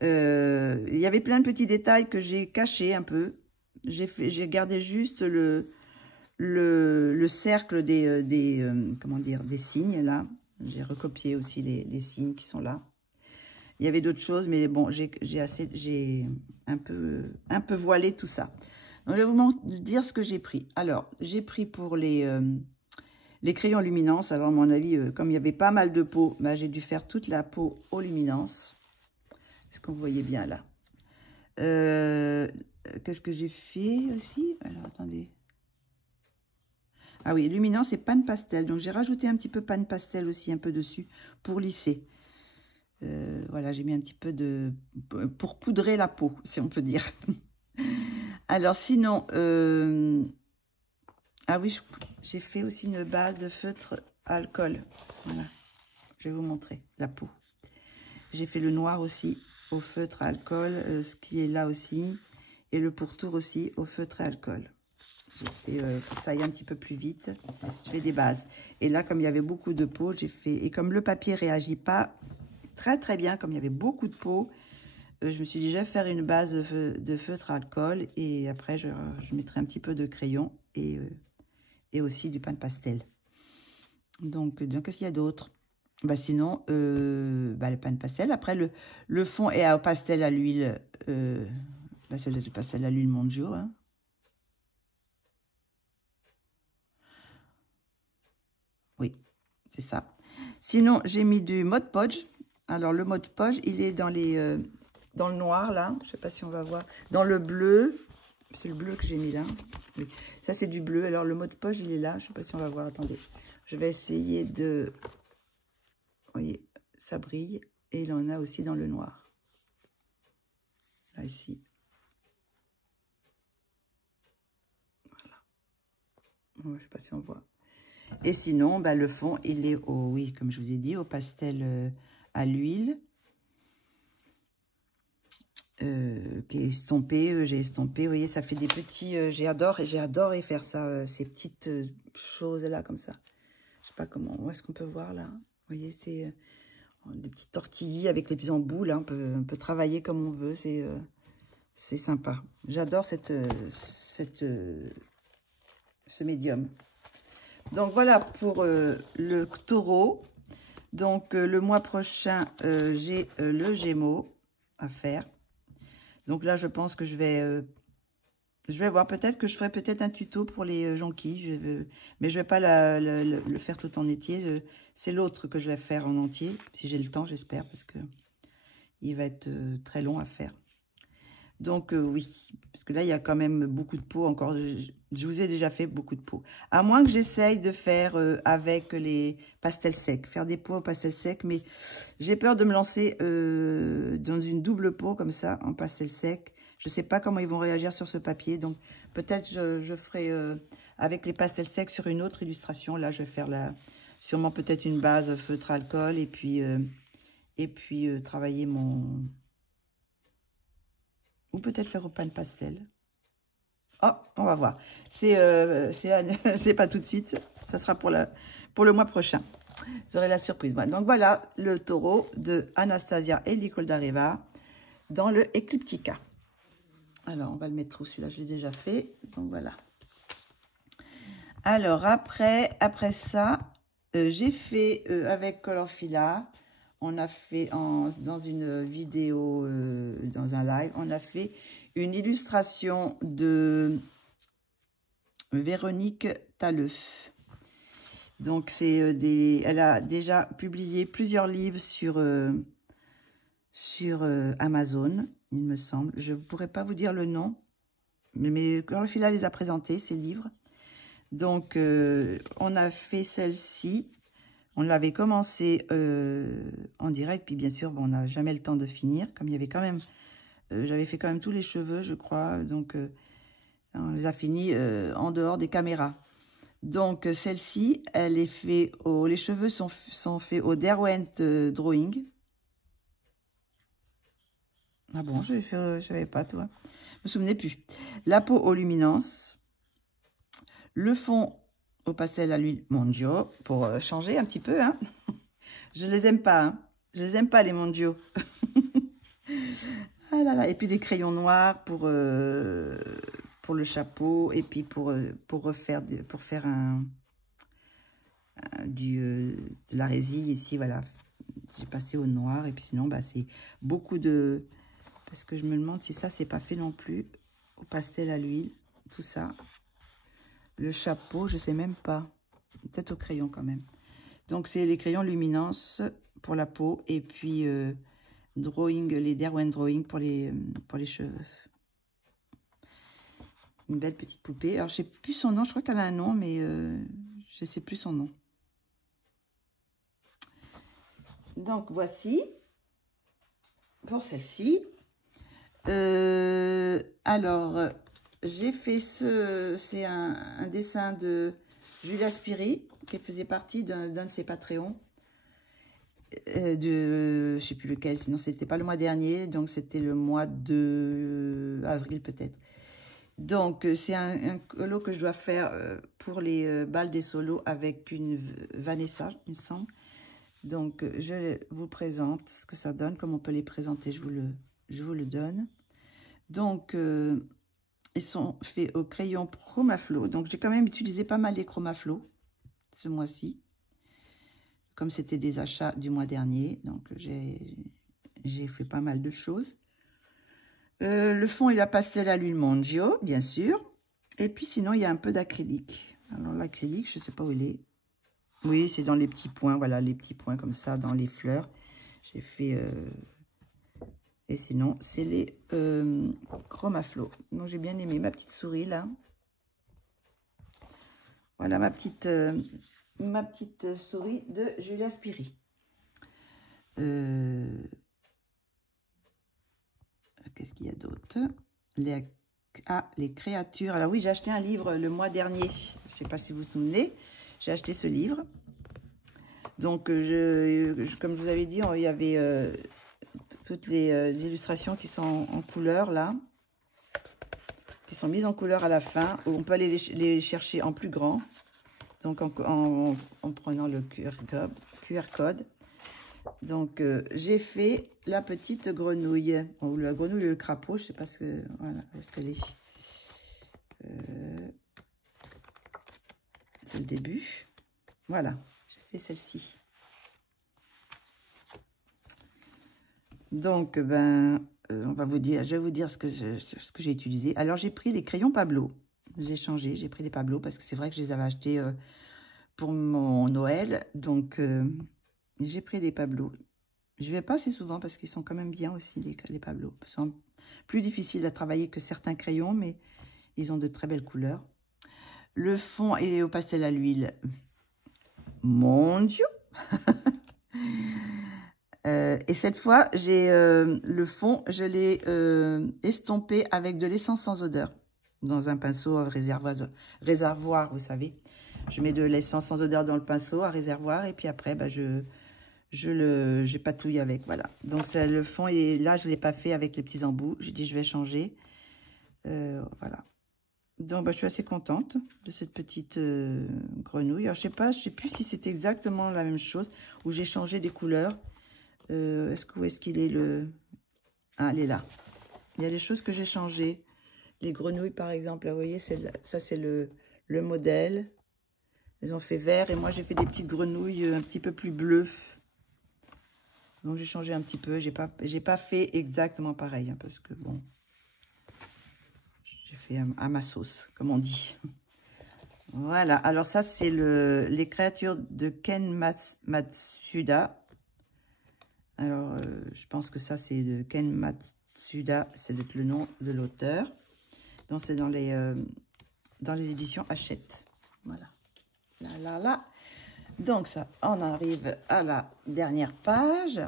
Il y avait plein de petits détails que j'ai cachés un peu. J'ai gardé juste le cercle comment dire, des signes là. J'ai recopié aussi les signes qui sont là. Il y avait d'autres choses, mais bon, j'ai un peu voilé tout ça. Donc, je vais vous dire ce que j'ai pris. Alors, j'ai pris pour les crayons luminance. Alors, à mon avis, comme il y avait pas mal de peau, bah, j'ai dû faire toute la peau aux luminance. Est-ce qu'on voyait bien là? Qu'est-ce que j'ai fait aussi? Alors, attendez. Ah oui, luminance et panne pastel. Donc, j'ai rajouté un petit peu panne pastel aussi, un peu dessus, pour lisser. Voilà, j'ai mis un petit peu pour poudrer la peau, si on peut dire. Alors, sinon... ah oui, j'ai fait aussi une base de feutre alcool. Voilà, je vais vous montrer la peau. J'ai fait le noir aussi au feutre à alcool, ce qui est là aussi, et le pourtour aussi au feutre à alcool. J'ai fait, pour que ça aille un petit peu plus vite, je fais des bases. Et là, comme il y avait beaucoup de peau, j'ai fait, et comme le papier réagit pas très bien, comme il y avait beaucoup de peau, je me suis dit, je vais faire une base de feutre à alcool, et après, je mettrai un petit peu de crayon, et aussi du pain de pastel. Donc qu'est-ce qu'il y a d'autre? Bah sinon, le pain de pastel. Après, le fond est au pastel à l'huile. C'est le pastel à l'huile Mondio. Hein. Oui, c'est ça. Sinon, j'ai mis du Mod Podge. Alors, le Mod Podge, il est dans le noir, là. Je ne sais pas si on va voir. Dans le bleu. C'est le bleu que j'ai mis là. Oui. Ça, c'est du bleu. Alors, le Mod Podge, il est là. Je ne sais pas si on va voir. Attendez. Je vais essayer de... Vous voyez, ça brille. Et il en a aussi dans le noir. Là, ici. Voilà. Je ne sais pas si on voit. Et sinon, le fond, il est oui, comme je vous ai dit, au pastel à l'huile. Qui est estompé. J'ai estompé. Vous voyez, ça fait des petits... j'ai adoré faire ça. Ces petites choses-là, comme ça. Je sais pas comment... Où est-ce qu'on peut voir, là? Vous voyez, c'est... des petites tortillas avec les petits embouts, là. On peut travailler comme on veut, c'est sympa. J'adore ce médium. Donc, voilà pour le taureau. Donc, le mois prochain, j'ai le Gémeaux à faire. Donc là, je pense que je vais voir. Peut-être que je ferai peut-être un tuto pour les jonquilles. Mais je ne vais pas le faire tout en entier. C'est l'autre que je vais faire en entier. Si j'ai le temps, j'espère. Parce que il va être très long à faire. Donc oui. Parce que là, il y a quand même beaucoup de peau encore. Je vous ai déjà fait beaucoup de peau. À moins que j'essaye de faire avec les pastels secs. Faire des peaux au pastel sec. Mais j'ai peur de me lancer dans une double peau comme ça, en pastel sec. Je ne sais pas comment ils vont réagir sur ce papier. Donc, peut-être je ferai avec les pastels secs sur une autre illustration. Là, je vais faire sûrement peut-être une base feutre alcool. Et puis travailler mon... Ou peut-être faire au pan pastel. Oh, on va voir. C'est pas tout de suite. Ça sera pour le mois prochain. Vous aurez la surprise. Bon, donc, voilà le taureau de Anastasia et Nicole Dareva dans le Ecliptica. Alors, on va le mettre où? Celui-là, je l'ai déjà fait. Donc, voilà. Alors, après ça, j'ai fait avec Colorfila. On a fait dans une vidéo, dans un live, on a fait une illustration de Véronique Talleux. Donc, elle a déjà publié plusieurs livres sur Amazon, il me semble. Je ne pourrais pas vous dire le nom, mais Colorfila les a présentés, ces livres. Donc, on a fait celle-ci. On l'avait commencé en direct, puis bien sûr, bon, on n'a jamais le temps de finir, comme il y avait quand même... j'avais fait quand même tous les cheveux, je crois, donc on les a finis en dehors des caméras. Donc, celle-ci, elle est faite les cheveux sont faits au Derwent Drawing. Ah bon, je savais pas, toi. Je me souvenais plus. La peau aux luminances. Le fond au pastel à l'huile Mondio, pour changer un petit peu. Hein. Je les aime pas. Hein. Je les aime pas, les Mondio. Ah là là. Et puis des crayons noirs pour le chapeau. Et puis pour faire de la résille ici, voilà. J'ai passé au noir. Et puis sinon, bah, c'est beaucoup de... Parce que je me demande si ça, c'est pas fait non plus. Au pastel à l'huile, tout ça. Le chapeau, je sais même pas. Peut-être au crayon quand même. Donc, c'est les crayons luminance pour la peau. Et puis, drawing, les Derwent Drawing pour les cheveux. Une belle petite poupée. Alors, je sais plus son nom. Je crois qu'elle a un nom, mais je sais plus son nom. Donc, voici. Pour celle-ci. Alors, j'ai fait c'est un dessin de Julia Spiri, qui faisait partie d'un de ses Patreons. Je ne sais plus lequel, sinon c'était pas le mois dernier, donc c'était le mois de avril peut-être. Donc, c'est un colo que je dois faire pour les balles des solos avec une Vanessa, il me semble. Donc, je vous présente ce que ça donne, comme on peut les présenter, je vous le donne. Donc, ils sont faits au crayon Chromaflo. Donc, j'ai quand même utilisé pas mal les Chromaflo ce mois-ci. Comme c'était des achats du mois dernier. Donc, j'ai fait pas mal de choses. Le fond, il a pastel à l'huile Mondio, bien sûr. Et puis, sinon, il y a un peu d'acrylique. Alors, l'acrylique, je ne sais pas où il est. Oui, c'est dans les petits points. Voilà, les petits points comme ça, dans les fleurs. J'ai fait... Et sinon, c'est les Chromaflo. Donc, j'ai bien aimé ma petite souris, là. Voilà ma petite souris de Julia Spiri. Qu'est-ce qu'il y a d'autre? Les créatures. Alors oui, j'ai acheté un livre le mois dernier. Je ne sais pas si vous vous souvenez. J'ai acheté ce livre. Donc, comme je vous avais dit, il y avait... toutes les illustrations qui sont en couleur, là, qui sont mises en couleur à la fin, où on peut aller les chercher en plus grand, donc en prenant le QR code. donc j'ai fait la petite grenouille, ou la grenouille et le crapaud, je sais pas ce que, voilà, où est-ce qu'elle est. C'est le début. Voilà, j'ai fait celle-ci. Donc, ben, on va vous dire, je vais vous dire ce que j'ai utilisé. Alors, j'ai pris les crayons Pablo. J'ai changé, j'ai pris les Pablo parce que c'est vrai que je les avais achetés pour mon Noël. Donc, j'ai pris les Pablo. Je vais pas assez souvent parce qu'ils sont quand même bien aussi, les Pablo. Ils sont plus difficiles à travailler que certains crayons, mais ils ont de très belles couleurs. Le fond est au pastel à l'huile. Mon Dieu! Et cette fois, j'ai le fond, je l'ai estompé avec de l'essence sans odeur. Dans un pinceau à réservoir, vous savez. Je mets de l'essence sans odeur dans le pinceau à réservoir. Et puis après, bah, je patouille avec, voilà. Donc ça, le fond, et là, je ne l'ai pas fait avec les petits embouts. J'ai dit, je vais changer. Voilà. Donc, bah, je suis assez contente de cette petite grenouille. Alors, je sais plus si c'est exactement la même chose, où j'ai changé des couleurs. Où est-ce qu'il est le... Ah, elle est là. Il y a des choses que j'ai changées. Les grenouilles, par exemple, là, vous voyez, ça, c'est le modèle. Ils ont fait vert et moi, j'ai fait des petites grenouilles un petit peu plus bleues. Donc, j'ai changé un petit peu. J'ai pas fait exactement pareil, hein, parce que, bon, j'ai fait à ma sauce, comme on dit. Voilà. Alors, ça, c'est les créatures de Ken Matsuda. Alors, je pense que ça, c'est de Ken Matsuda. C'est le nom de l'auteur. Donc, c'est dans les éditions Hachette. Voilà. Là. Donc, ça, on arrive à la dernière page.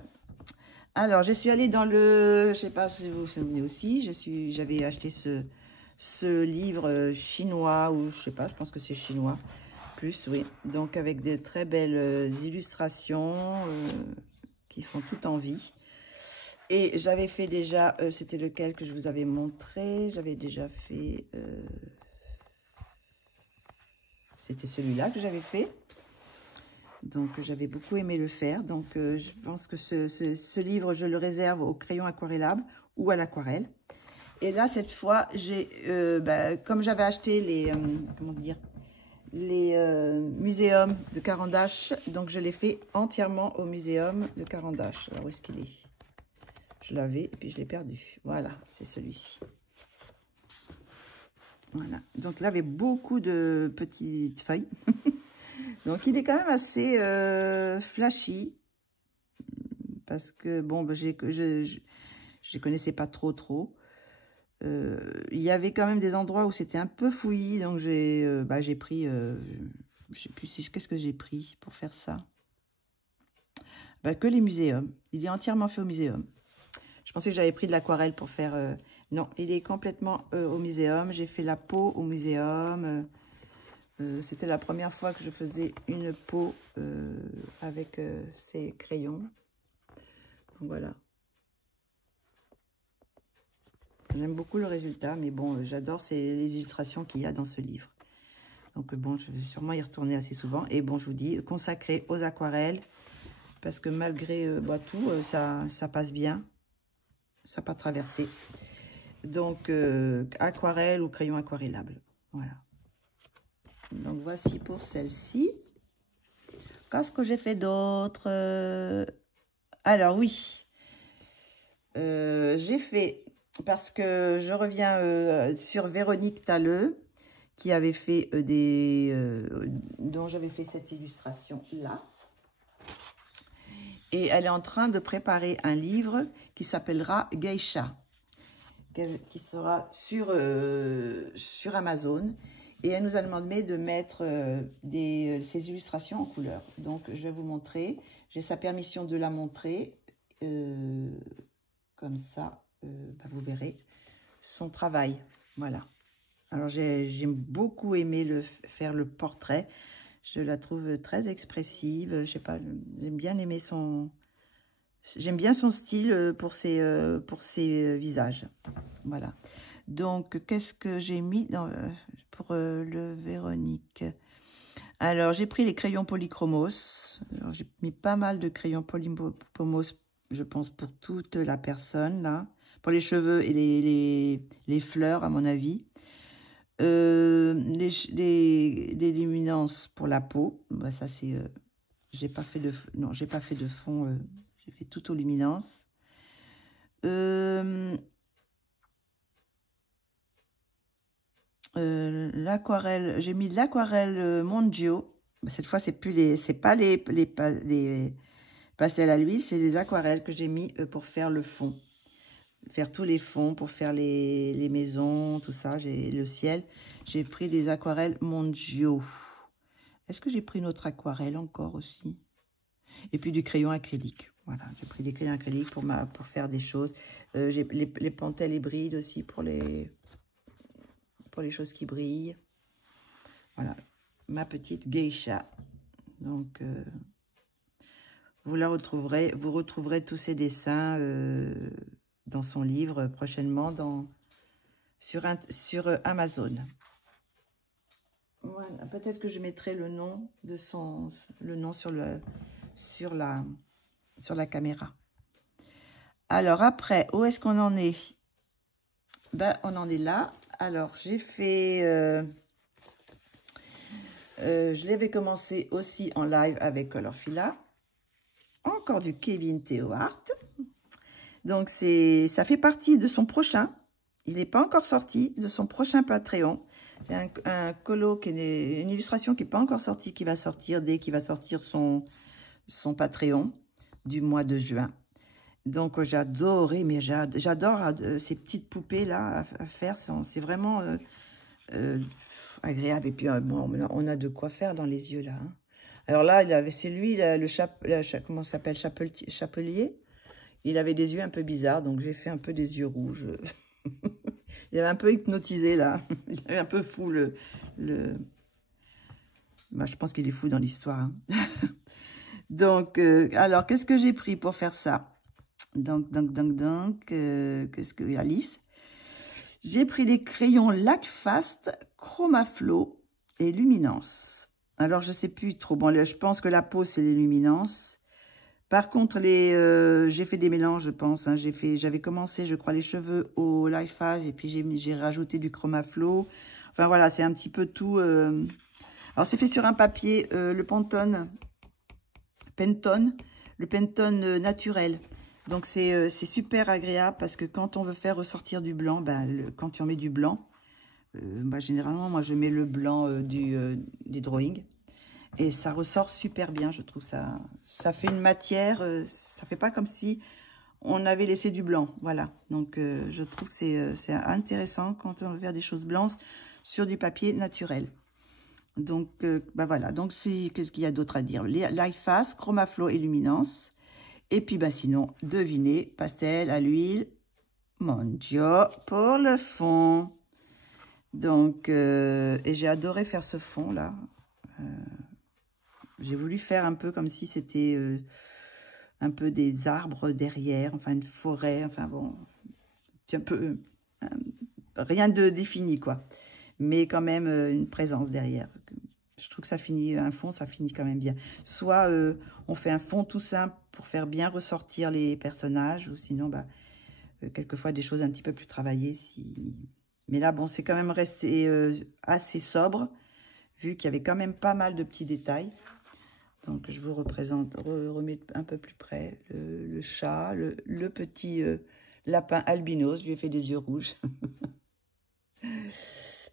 Alors, je suis allée dans le... Je ne sais pas si vous vous souvenez aussi. J'avais acheté ce livre chinois, ou je ne sais pas, je pense que c'est chinois. Plus, oui. Donc, avec de très belles illustrations qui font toute envie. Et j'avais fait déjà... c'était lequel que je vous avais montré. J'avais déjà fait... c'était celui-là que j'avais fait. Donc, j'avais beaucoup aimé le faire. Donc, je pense que ce livre, je le réserve au crayon aquarellable ou à l'aquarelle. Et là, cette fois, comme j'avais acheté les, comment dire, les muséums de Carandache, donc je l'ai fait entièrement au muséum de Carandache. Alors, où est-ce qu'il est? Je l'avais et puis je l'ai perdu. Voilà, c'est celui-ci. Voilà. Donc, là, il y avait beaucoup de petites feuilles. Donc, il est quand même assez flashy. Parce que, bon, je ne connaissais pas trop. Il y avait quand même des endroits où c'était un peu fouillis. Donc, j'ai pris... je sais plus qu'est-ce que j'ai pris pour faire ça. Que les muséums. Il est entièrement fait au muséum. Je pensais que j'avais pris de l'aquarelle pour faire... non, il est complètement au muséum. J'ai fait la peau au muséum. C'était la première fois que je faisais une peau avec ces crayons. Donc voilà. J'aime beaucoup le résultat, mais bon, j'adore les illustrations qu'il y a dans ce livre. Donc bon, je vais sûrement y retourner assez souvent. Et bon, je vous dis, consacré aux aquarelles, parce que malgré tout, ça passe bien. Ça n'a pas traversé. Donc, aquarelle ou crayon aquarellable. Voilà. Donc, voici pour celle-ci. Qu'est-ce que j'ai fait d'autre? Alors, oui. J'ai fait, parce que je reviens sur Véronique Talleux, qui avait fait dont j'avais fait cette illustration-là. Et elle est en train de préparer un livre qui s'appellera Geisha, qui sera sur Amazon. Et elle nous a demandé de mettre ses illustrations en couleur. Donc, je vais vous montrer. J'ai sa permission de la montrer. Comme ça, vous verrez son travail. Voilà. Alors, j'ai beaucoup aimé faire le portrait. Je la trouve très expressive. Je sais pas, j'aime bien aimer j'aime bien son style pour ses visages. Voilà. Donc, qu'est-ce que j'ai mis pour le Véronique? Alors, j'ai pris les crayons polychromos. J'ai mis pas mal de crayons polychromos, je pense, pour toute la personne, là. Pour les cheveux et les fleurs, à mon avis. Les luminances pour la peau. Bah, ça, c'est... j'ai pas fait de... Non, j'ai pas fait de fond. J'ai fait tout aux luminances. L'aquarelle, j'ai mis de l'aquarelle Mondio. Cette fois, c'est pas les pastels à l'huile, c'est les aquarelles que j'ai mis pour faire le fond. Faire tous les fonds, pour faire les maisons, tout ça, le ciel. J'ai pris des aquarelles Mondio. Est-ce que j'ai pris une autre aquarelle encore aussi? Et puis du crayon acrylique. Voilà, j'ai pris des crayons acryliques pour faire des choses. J'ai les Pentel hybrides aussi pour les choses qui brillent. Voilà, ma petite geisha. Donc, vous retrouverez tous ces dessins dans son livre prochainement sur Amazon. Voilà, peut-être que je mettrai le nom sur la caméra. Alors après, où est-ce qu'on en est? Ben, on en est là. Alors, j'ai fait... je l'avais commencé aussi en live avec Colorfila. Encore du Kevin Theo Art. Donc, ça fait partie de son prochain. Il n'est pas encore sorti, de son prochain Patreon. C'est un colo, une illustration qui n'est pas encore sortie, qui va sortir dès qu'il va sortir son Patreon du mois de juin. Donc, j'adorais, mais j'adore ces petites poupées-là à faire. C'est vraiment agréable. Et puis, bon, on a de quoi faire dans les yeux, là. Hein. Alors là, c'est lui, comment ça s'appelle, Chapelier. Il avait des yeux un peu bizarres, donc j'ai fait un peu des yeux rouges. Il avait un peu hypnotisé, là. Il avait un peu fou, Bah, je pense qu'il est fou dans l'histoire. Hein. Donc, alors, qu'est-ce que j'ai pris pour faire ça? Donc, qu'est-ce que... Alice. J'ai pris les crayons Lac Fast, Chromaflow et Luminance. Alors, je sais plus trop. Bon, je pense que la peau, c'est les Luminance. Par contre, j'ai fait des mélanges, je pense. Hein. J'avais commencé, je crois, les cheveux au Life Age et puis j'ai rajouté du Chromaflow. Enfin, voilà, c'est un petit peu tout. Alors, c'est fait sur un papier, le Pantone naturel. Donc, c'est super agréable parce que quand on veut faire ressortir du blanc, ben, quand on met du blanc, généralement, moi, je mets le blanc du drawing. Et ça ressort super bien, je trouve ça. Ça fait une matière, ça fait pas comme si on avait laissé du blanc. Voilà, donc je trouve que c'est intéressant quand on veut faire des choses blanches sur du papier naturel. Donc, voilà. Donc, qu'est-ce qu'il y a d'autre à dire? Life Fast, Chromaflow et Luminance. Et puis, sinon, devinez, pastel à l'huile, Mondio pour le fond. Donc, et j'ai adoré faire ce fond-là. J'ai voulu faire un peu comme si c'était un peu des arbres derrière, enfin une forêt, enfin bon, c'est un peu rien de défini quoi, mais quand même une présence derrière. Je trouve que ça finit, un fond, ça finit quand même bien. Soit on fait un fond tout simple pour faire bien ressortir les personnages, ou sinon, quelquefois des choses un petit peu plus travaillées. Mais là, bon, c'est quand même resté assez sobre, vu qu'il y avait quand même pas mal de petits détails. Donc, je vous remets un peu plus près le chat, le petit lapin albinos. Je lui ai fait des yeux rouges.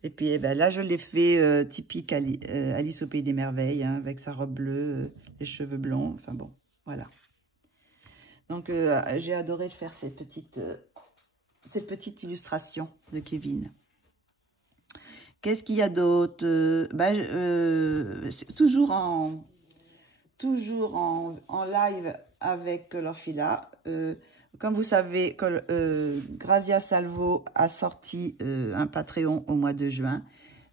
Et puis, là, je l'ai fait typique Alice au Pays des Merveilles, hein, avec sa robe bleue, les cheveux blonds. Enfin, bon, voilà. Donc, j'ai adoré faire cette petite illustration de Kevin. Qu'est-ce qu'il y a d'autre? Toujours en live avec Colorfila. Comme vous savez, Grazia Salvo a sorti un Patreon au mois de juin.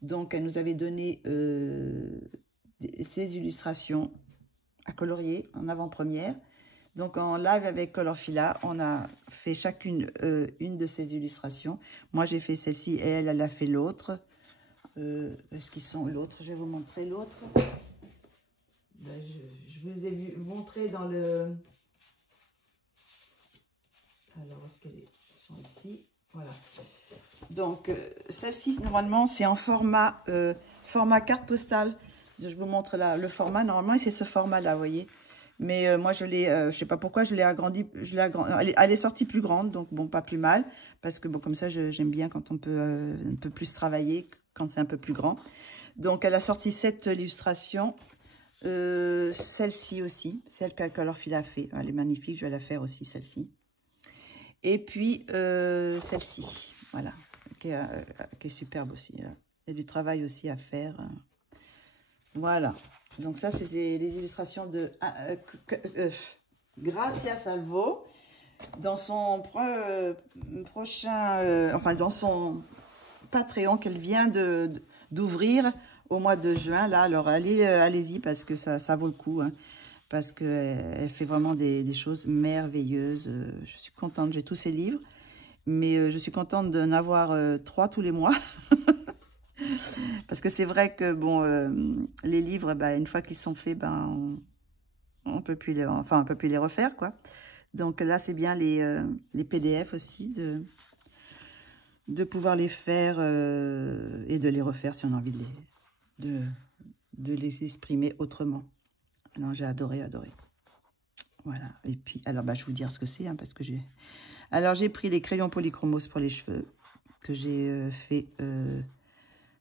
Donc, elle nous avait donné ses illustrations à colorier en avant-première. Donc, en live avec Colorfila, on a fait chacune une de ces illustrations. Moi, j'ai fait celle-ci et elle a fait l'autre. Est-ce qu'ils sont l'autre? Je vais vous montrer l'autre. Ben, je vous ai montré dans le... Alors, est-ce qu'elles sont ici? Voilà. Donc, celle-ci, normalement, c'est en format carte postale. Je vous montre là, le format. Normalement, c'est ce format-là, vous voyez. Mais moi, je l'ai, je sais pas pourquoi, je l'ai agrandi. Elle est sortie plus grande, donc bon, pas plus mal. Parce que bon, comme ça, j'aime bien quand on peut un peu plus travailler, quand c'est un peu plus grand. Donc, elle a sorti cette illustration. Celle-ci aussi, celle qu'Al Colorfil a fait. Elle est magnifique, je vais la faire aussi, celle-ci. Et puis, celle-ci, voilà, qui est superbe aussi. Il y a du travail aussi à faire. Voilà. Donc ça, c'est les illustrations de Gracia Salvo. Dans son prochain, enfin dans son Patreon qu'elle vient d'ouvrir au mois de juin. Là, alors allez-y parce que ça vaut le coup. Hein, parce qu'elle fait vraiment des choses merveilleuses. Je suis contente, j'ai tous ses livres. Mais je suis contente d'en avoir 3 tous les mois. Parce que c'est vrai que bon, les livres, bah, une fois qu'ils sont faits, ben, on peut plus les, enfin, on peut plus les refaire, quoi. Donc là, c'est bien les PDF aussi, de pouvoir les faire et de les refaire si on a envie de les exprimer autrement. Non, j'ai adoré, adoré. Voilà. Et puis, alors, bah, je vais vous dire ce que c'est, hein, parce que j'ai... Alors, j'ai pris les crayons polychromos pour les cheveux, que j'ai fait...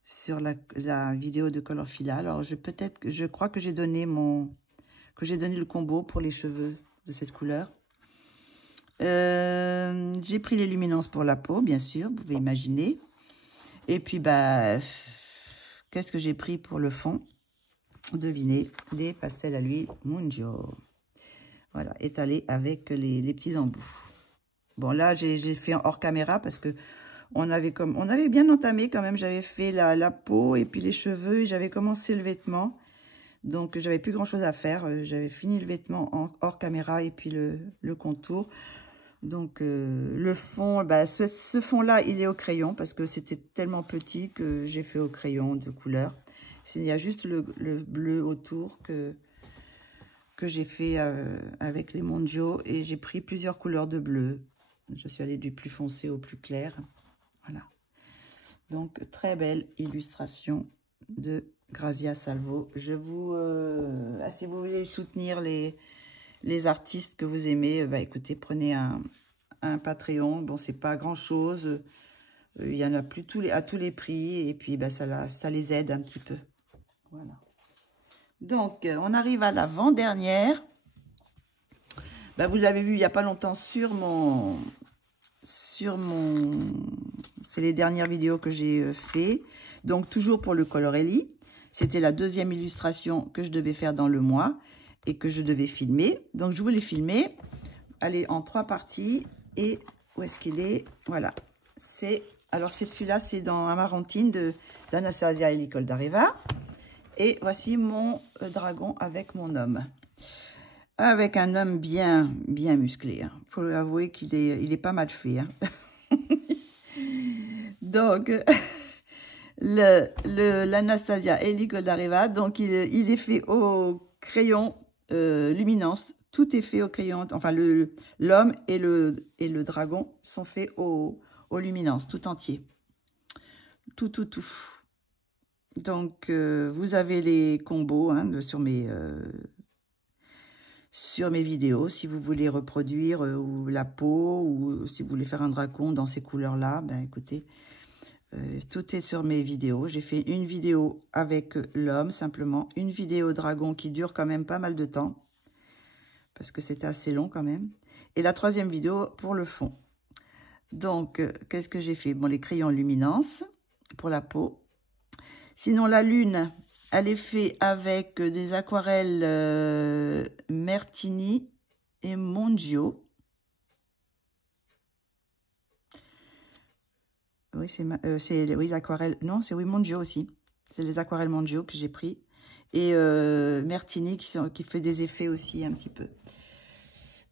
sur la vidéo de Colorfila. Alors, je crois que j'ai donné le combo pour les cheveux de cette couleur. J'ai pris les luminances pour la peau, bien sûr, vous pouvez imaginer. Et puis, bah, qu'est-ce que j'ai pris pour le fond? Devinez, les pastels à l'huile Munjo. Voilà, étalés avec les petits embouts. Bon, là, j'ai fait hors caméra parce que on avait bien entamé quand même. J'avais fait la peau et puis les cheveux et j'avais commencé le vêtement. Donc, j'avais plus grand chose à faire. J'avais fini le vêtement hors caméra et puis le contour. Donc, le fond, bah, ce fond-là, il est au crayon parce que c'était tellement petit que j'ai fait au crayon de couleur. Il y a juste le bleu autour que j'ai fait avec les Mondio et j'ai pris plusieurs couleurs de bleu. Je suis allée du plus foncé au plus clair. Voilà. Donc, très belle illustration de Gracia Salvo. Je vous... si vous voulez soutenir les artistes que vous aimez, bah, écoutez, prenez un Patreon. Bon, c'est pas grand-chose. Il y en a plus à tous les prix. Et puis, bah, ça les aide un petit peu. Voilà. Donc, on arrive à l'avant-dernière. Bah, vous l'avez vu il n'y a pas longtemps sur mon... C'est les dernières vidéos que j'ai fait. Donc, toujours pour le Colorelli. C'était la deuxième illustration que je devais faire dans le mois et que je devais filmer. Donc, je voulais filmer. Allez, en 3 parties. Et où est-ce qu'il est? Voilà. Alors, c'est celui-là, c'est dans Amarantine d'Anastasia Elicol d'Areva. Et voici mon dragon avec mon homme. Avec un homme bien musclé. Hein. Faut avouer qu'il est pas mal fait. Hein. Donc, l'Anastasia Elicol d'Areva, donc il est fait au crayon luminance. Tout est fait au crayon. Enfin, l'homme et le dragon sont faits au luminance, tout entier. Tout. Donc, vous avez les combos hein, sur mes vidéos. Si vous voulez reproduire ou la peau ou si vous voulez faire un dragon dans ces couleurs-là, ben écoutez, tout est sur mes vidéos. J'ai fait une vidéo avec l'homme, simplement. Une vidéo dragon qui dure quand même pas mal de temps. Parce que c'était assez long quand même. Et la 3e vidéo pour le fond. Donc, qu'est-ce que j'ai fait? Bon, les crayons luminance pour la peau. Sinon, la lune, elle est faite avec des aquarelles Mertini et Mondio. Oui, oui, l'aquarelle. Non, c'est oui, Mondio aussi. C'est les aquarelles Mondio que j'ai pris. Et Mertini qui fait des effets aussi un petit peu.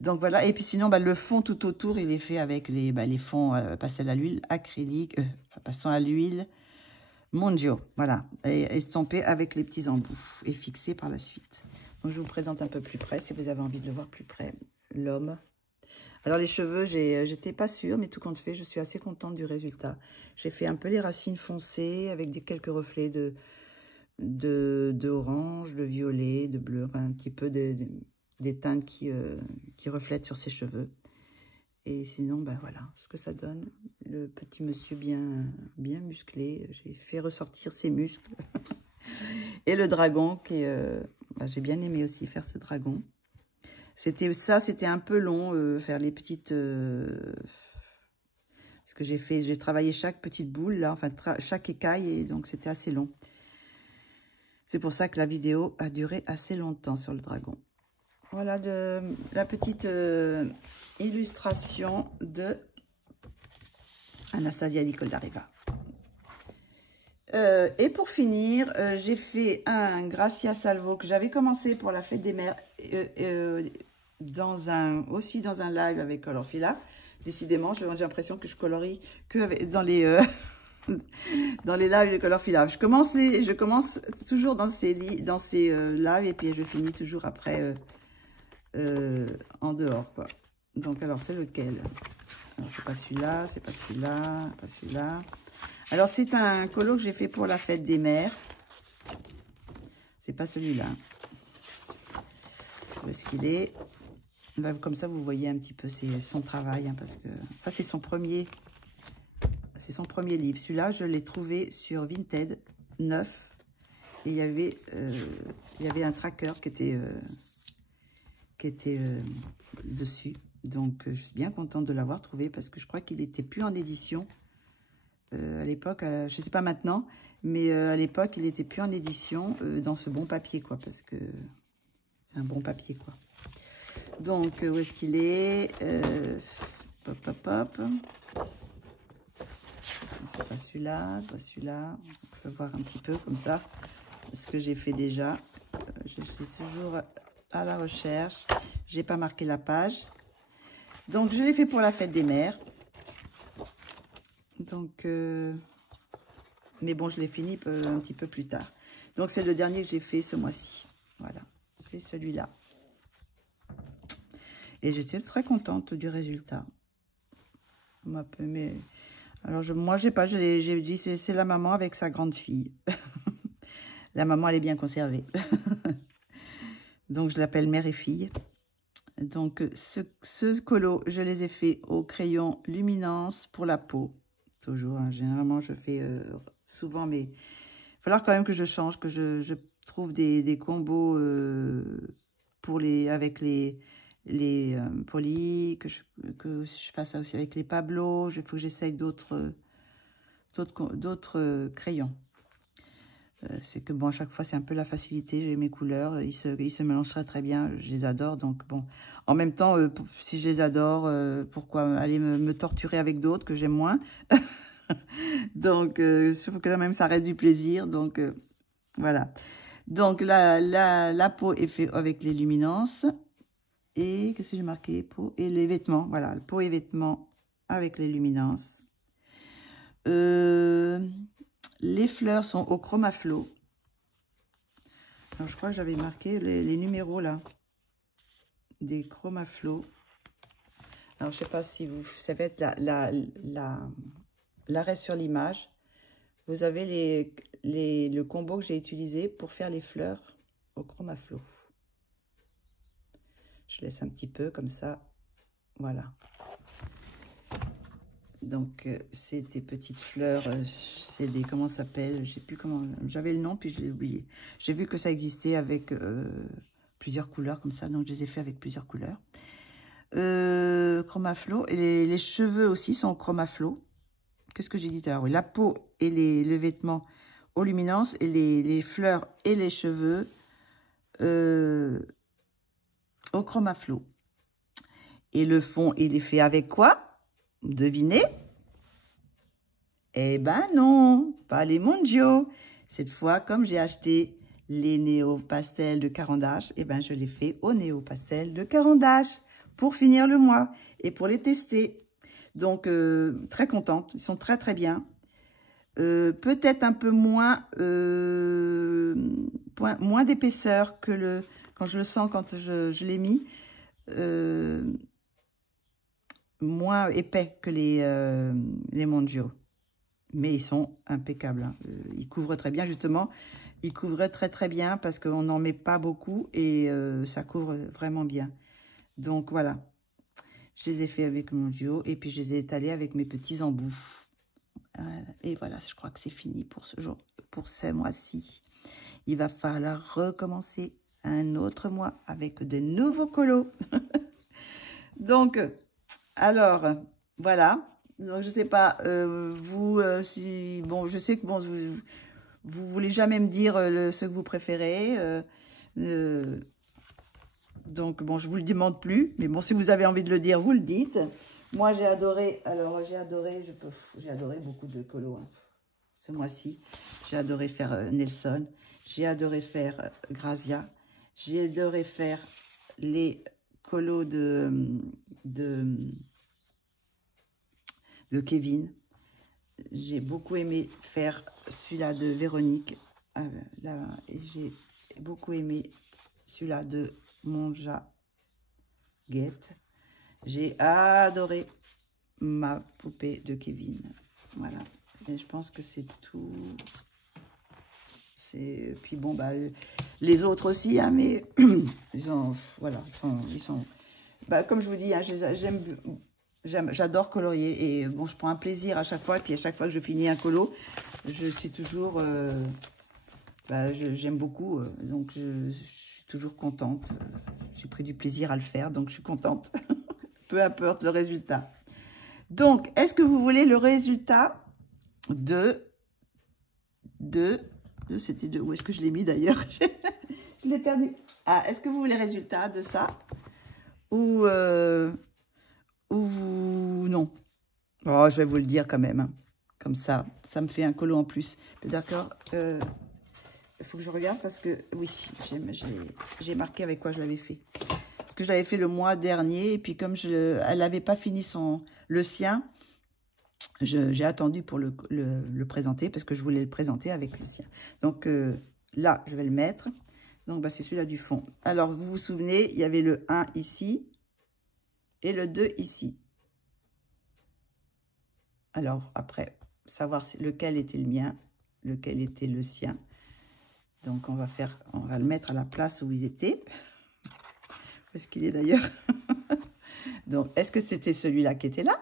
Donc voilà. Et puis sinon, bah, le fond tout autour, il est fait avec les fonds pastel à l'huile, acrylique, passant à l'huile. Mondio, voilà, et estampé avec les petits embouts et fixé par la suite. Donc je vous présente un peu plus près, si vous avez envie de le voir plus près, l'homme. Alors les cheveux, j'étais pas sûre, mais tout compte fait, je suis assez contente du résultat. J'ai fait un peu les racines foncées avec quelques reflets de orange, de violet, de bleu, enfin un petit peu des teintes qui reflètent sur ses cheveux. Et sinon, ben voilà ce que ça donne. Le petit monsieur bien musclé. J'ai fait ressortir ses muscles. Et le dragon, qui j'ai bien aimé aussi faire ce dragon. C'était un peu long, faire les petites... parce que j'ai travaillé chaque petite boule, là, enfin chaque écaille, et donc c'était assez long. C'est pour ça que la vidéo a duré assez longtemps sur le dragon. Voilà la petite illustration de Anastasia Nicole Dareva. Et pour finir, j'ai fait un Gracia Salvo que j'avais commencé pour la fête des mères, aussi dans un live avec Colorfila. Décidément, j'ai l'impression que je colorie que dans les dans les lives de Colorfila. Je commence toujours dans ces lives et puis je finis toujours après en dehors, quoi. Donc alors c'est lequel? Alors c'est pas celui-là, c'est pas celui-là, pas celui-là. Alors c'est un colo que j'ai fait pour la fête des mères. C'est pas celui-là. Où est-ce qu'il est? Ben, comme ça vous voyez un petit peu son travail, hein, parce que ça c'est son premier livre. Celui-là je l'ai trouvé sur Vinted, neuf, et il y avait un tracker qui était dessus. Donc je suis bien contente de l'avoir trouvé parce que je crois qu'il n'était plus en édition à l'époque. Je ne sais pas maintenant, mais à l'époque il n'était plus en édition dans ce bon papier, quoi, parce que c'est un bon papier, quoi. Donc où est-ce qu'il est, Hop, hop, hop. C'est pas celui-là, pas celui-là. On peut voir un petit peu comme ça ce que j'ai fait déjà. Je suis toujours à la recherche. J'ai pas marqué la page. Donc je l'ai fait pour la fête des mères. Donc mais bon, je l'ai fini un petit peu plus tard. Donc c'est le dernier que j'ai fait ce mois-ci. Voilà, c'est celui-là. Et j'étais très contente du résultat. Mais alors moi j'ai dit c'est la maman avec sa grande fille. La maman elle est bien conservée. Donc je l'appelle mère et fille. Donc ce colo je les ai fait au crayon luminance pour la peau. Toujours, hein, généralement je fais souvent, mais il va falloir quand même que je change, que je trouve des combos avec les polis, que je fasse ça aussi avec les Pablo. Il faut que j'essaye d'autres crayons. C'est que bon, à chaque fois c'est un peu la facilité. J'ai mes couleurs, ils se mélangent très bien, je les adore. Donc bon, en même temps, si je les adore, pourquoi aller me torturer avec d'autres que j'aime moins? Donc il faut que quand même ça reste du plaisir. Donc voilà. Donc la peau est faite avec les luminances. Et qu'est-ce que j'ai marqué? Peau et les vêtements. Voilà, peau et vêtements avec les luminances. Les fleurs sont au Chromaflow. Alors, je crois que j'avais marqué les numéros là. Des Chromaflow. Alors, je sais pas si vous... Ça va être l'arrêt sur l'image. Vous avez le combo que j'ai utilisé pour faire les fleurs au Chromaflow. Je laisse un petit peu comme ça. Voilà. Donc, c'est des petites fleurs. C'est des... Comment ça s'appelle? Je sais plus comment... J'avais le nom, puis je l'ai oublié. J'ai vu que ça existait avec plusieurs couleurs comme ça. Donc, je les ai fait avec plusieurs couleurs. Chromaflow. Et les cheveux aussi sont au Chromaflow. Qu'est-ce que j'ai dit tout à l'heure? Oui, la peau et le vêtement aux luminances. Et les fleurs et les cheveux au Chromaflow. Et le fond, il est fait avec quoi? Devinez? Eh ben non, pas les Mondio. Cette fois, comme j'ai acheté les Néo Pastel de Caran-d'Ache, eh ben je les fais au Néo Pastel de Caran-d'Ache pour finir le mois et pour les tester. Donc, très contente. Ils sont très bien. peut-être un peu moins, moins d'épaisseur que quand je le sens, quand je l'ai mis. Moins épais que les Monjo. Mais ils sont impeccables. Hein. Ils couvrent très bien, justement. Ils couvrent très bien parce qu'on n'en met pas beaucoup et ça couvre vraiment bien. Donc voilà. Je les ai fait avec mon duo et puis je les ai étalés avec mes petits embouts. Et voilà, je crois que c'est fini pour ce jour, pour ce mois-ci. Il va falloir recommencer un autre mois avec de nouveaux colos. Donc, alors, voilà. Donc, je sais pas, vous, si... Bon, je sais que, bon, vous voulez jamais me dire ce que vous préférez. Donc, bon, je vous le demande plus. Mais bon, si vous avez envie de le dire, vous le dites. Moi, j'ai adoré, alors, j'ai adoré beaucoup de colos, hein, ce mois-ci. J'ai adoré faire Nelson. J'ai adoré faire Grazia. J'ai adoré faire les colos de Kevin. J'ai beaucoup aimé faire celui-là de Véronique. Et j'ai beaucoup aimé celui-là de Monja Guette. J'ai adoré ma poupée de Kevin. Voilà. Et je pense que c'est tout. Puis bon, bah, les autres aussi, hein, mais ils ont, voilà, ils sont bah, comme je vous dis, hein, j'adore colorier et bon, je prends un plaisir à chaque fois. Et puis à chaque fois que je finis un colo, je suis toujours, bah, j'aime beaucoup, donc je suis toujours contente. J'ai pris du plaisir à le faire, donc je suis contente. Peu importe le résultat. Donc, est-ce que vous voulez le résultat c'était de... Où est-ce que je l'ai mis d'ailleurs? Je l'ai perdu. Ah, est-ce que vous voulez le résultat de ça? Ou non? Oh, je vais vous le dire quand même. Hein. Comme ça me fait un colo en plus. D'accord. Il faut que je regarde parce que... Oui, j'ai marqué avec quoi je l'avais fait. Parce que je l'avais fait le mois dernier. Et puis comme elle n'avait pas fini le sien... J'ai attendu pour le présenter parce que je voulais le présenter avec le sien. Donc là, je vais le mettre. Donc bah, c'est celui-là du fond. Alors, vous vous souvenez, il y avait le 1 ici et le 2 ici. Alors, après, savoir lequel était le mien, lequel était le sien. Donc, on va le mettre à la place où ils étaient. Où est-ce qu'il est d'ailleurs? Donc, est-ce que c'était celui-là qui était là?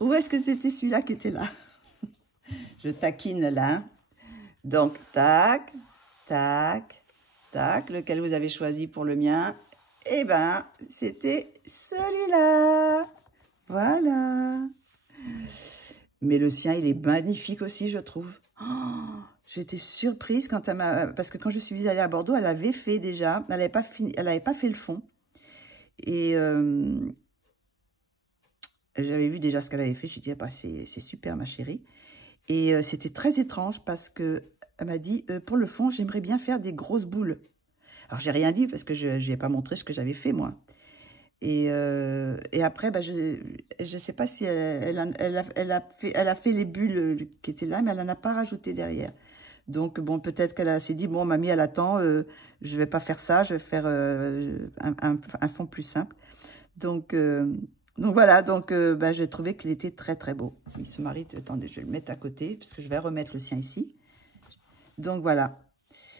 Ou est-ce que c'était celui-là qui était là? Je taquine là. Hein. Donc, tac, tac, tac. Lequel vous avez choisi pour le mien? Eh ben, c'était celui-là. Voilà. Mais le sien, il est magnifique aussi, je trouve. Oh, j'étais surprise quand parce que quand je suis allée à Bordeaux, elle avait fait déjà. Elle n'avait pas fait le fond. Et... j'avais vu déjà ce qu'elle avait fait. J'ai dit, ah bah, c'est super, ma chérie. Et c'était très étrange parce qu'elle m'a dit, pour le fond, j'aimerais bien faire des grosses boules. Alors, j'ai rien dit parce que je ne lui ai pas montré ce que j'avais fait, moi. Et après, bah, je ne sais pas si elle a fait les bulles qui étaient là, mais elle n'en a pas rajouté derrière. Donc, bon, peut-être qu'elle s'est dit, bon, mamie, elle attend, je ne vais pas faire ça, je vais faire un fond plus simple. Donc voilà, bah, j'ai trouvé qu'il était très beau. Il se marie, attendez, je vais le mettre à côté, parce que je vais remettre le sien ici. Donc voilà.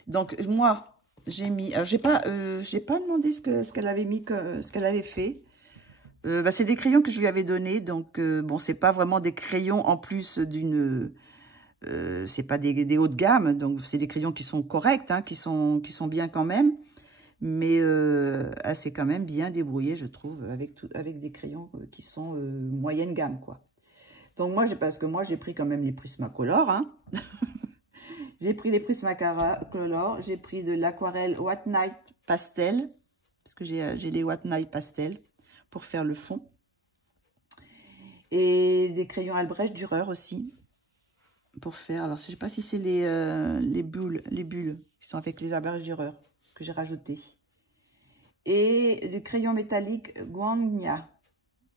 Donc moi, j'ai mis, alors j'ai pas demandé ce qu'elle avait mis, ce qu'elle avait fait. Bah, c'est des crayons que je lui avais donnés, donc bon, c'est pas vraiment des crayons en plus d'une... c'est pas des hauts de gamme, donc c'est des crayons qui sont corrects, hein, qui sont bien quand même. Mais elle s'est quand même bien débrouillée, je trouve, avec des crayons qui sont moyenne gamme, quoi. Donc moi, parce que moi, j'ai pris quand même les Prismacolor, hein. J'ai pris les Prismacolor, j'ai pris de l'aquarelle White Night Pastel, parce que j'ai les White Night Pastel pour faire le fond. Et des crayons Albrecht Dürer aussi, pour faire, alors je sais pas si c'est les bulles qui sont avec les Albrecht Dürer que j'ai rajouté. Et le crayon métallique Guangnia.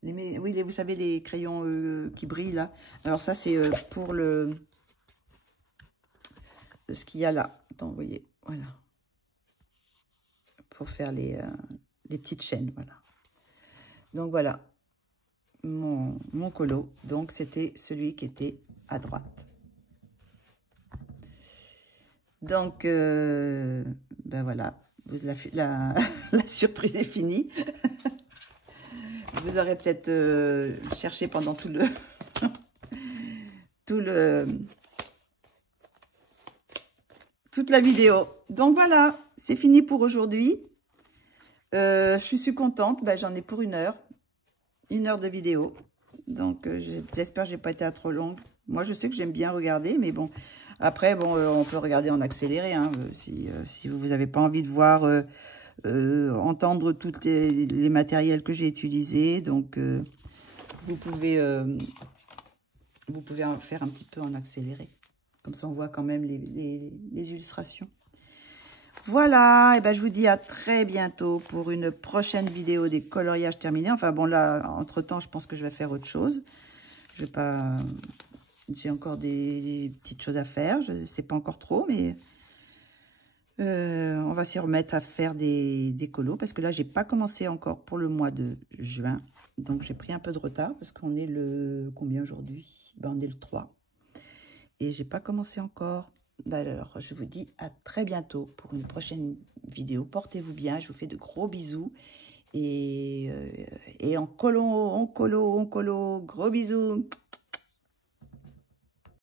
Oui, vous savez, les crayons qui brillent là. Alors ça, c'est pour le ce qu'il y a là. Attends, vous voyez, voilà. Pour faire les petites chaînes, voilà. Donc voilà, mon colo. Donc c'était celui qui était à droite. Donc, ben voilà, la surprise est finie. Vous aurez peut-être cherché pendant toute la vidéo. Donc voilà, c'est fini pour aujourd'hui. Je suis contente, ben, j'en ai pour 1 heure. 1 heure de vidéo. Donc j'espère que j'ai pas été trop longue. Moi je sais que j'aime bien regarder, mais bon. Après, bon, on peut regarder en accéléré, hein, si vous n'avez pas envie de voir, entendre tous les matériels que j'ai utilisés. Donc, vous pouvez en faire un petit peu en accéléré. Comme ça, on voit quand même les illustrations. Voilà, et ben, je vous dis à très bientôt pour une prochaine vidéo des coloriages terminés. Enfin, bon, là, entre-temps, je pense que je vais faire autre chose. Je vais pas... J'ai encore des petites choses à faire. Je ne sais pas encore trop, mais on va s'y remettre à faire des colos. Parce que là, j'ai pas commencé encore pour le mois de juin. Donc, j'ai pris un peu de retard parce qu'on est le... Combien aujourd'hui? Ben, on est le 3. Et j'ai pas commencé encore. Alors, je vous dis à très bientôt pour une prochaine vidéo. Portez-vous bien. Je vous fais de gros bisous. Et en colo, gros bisous.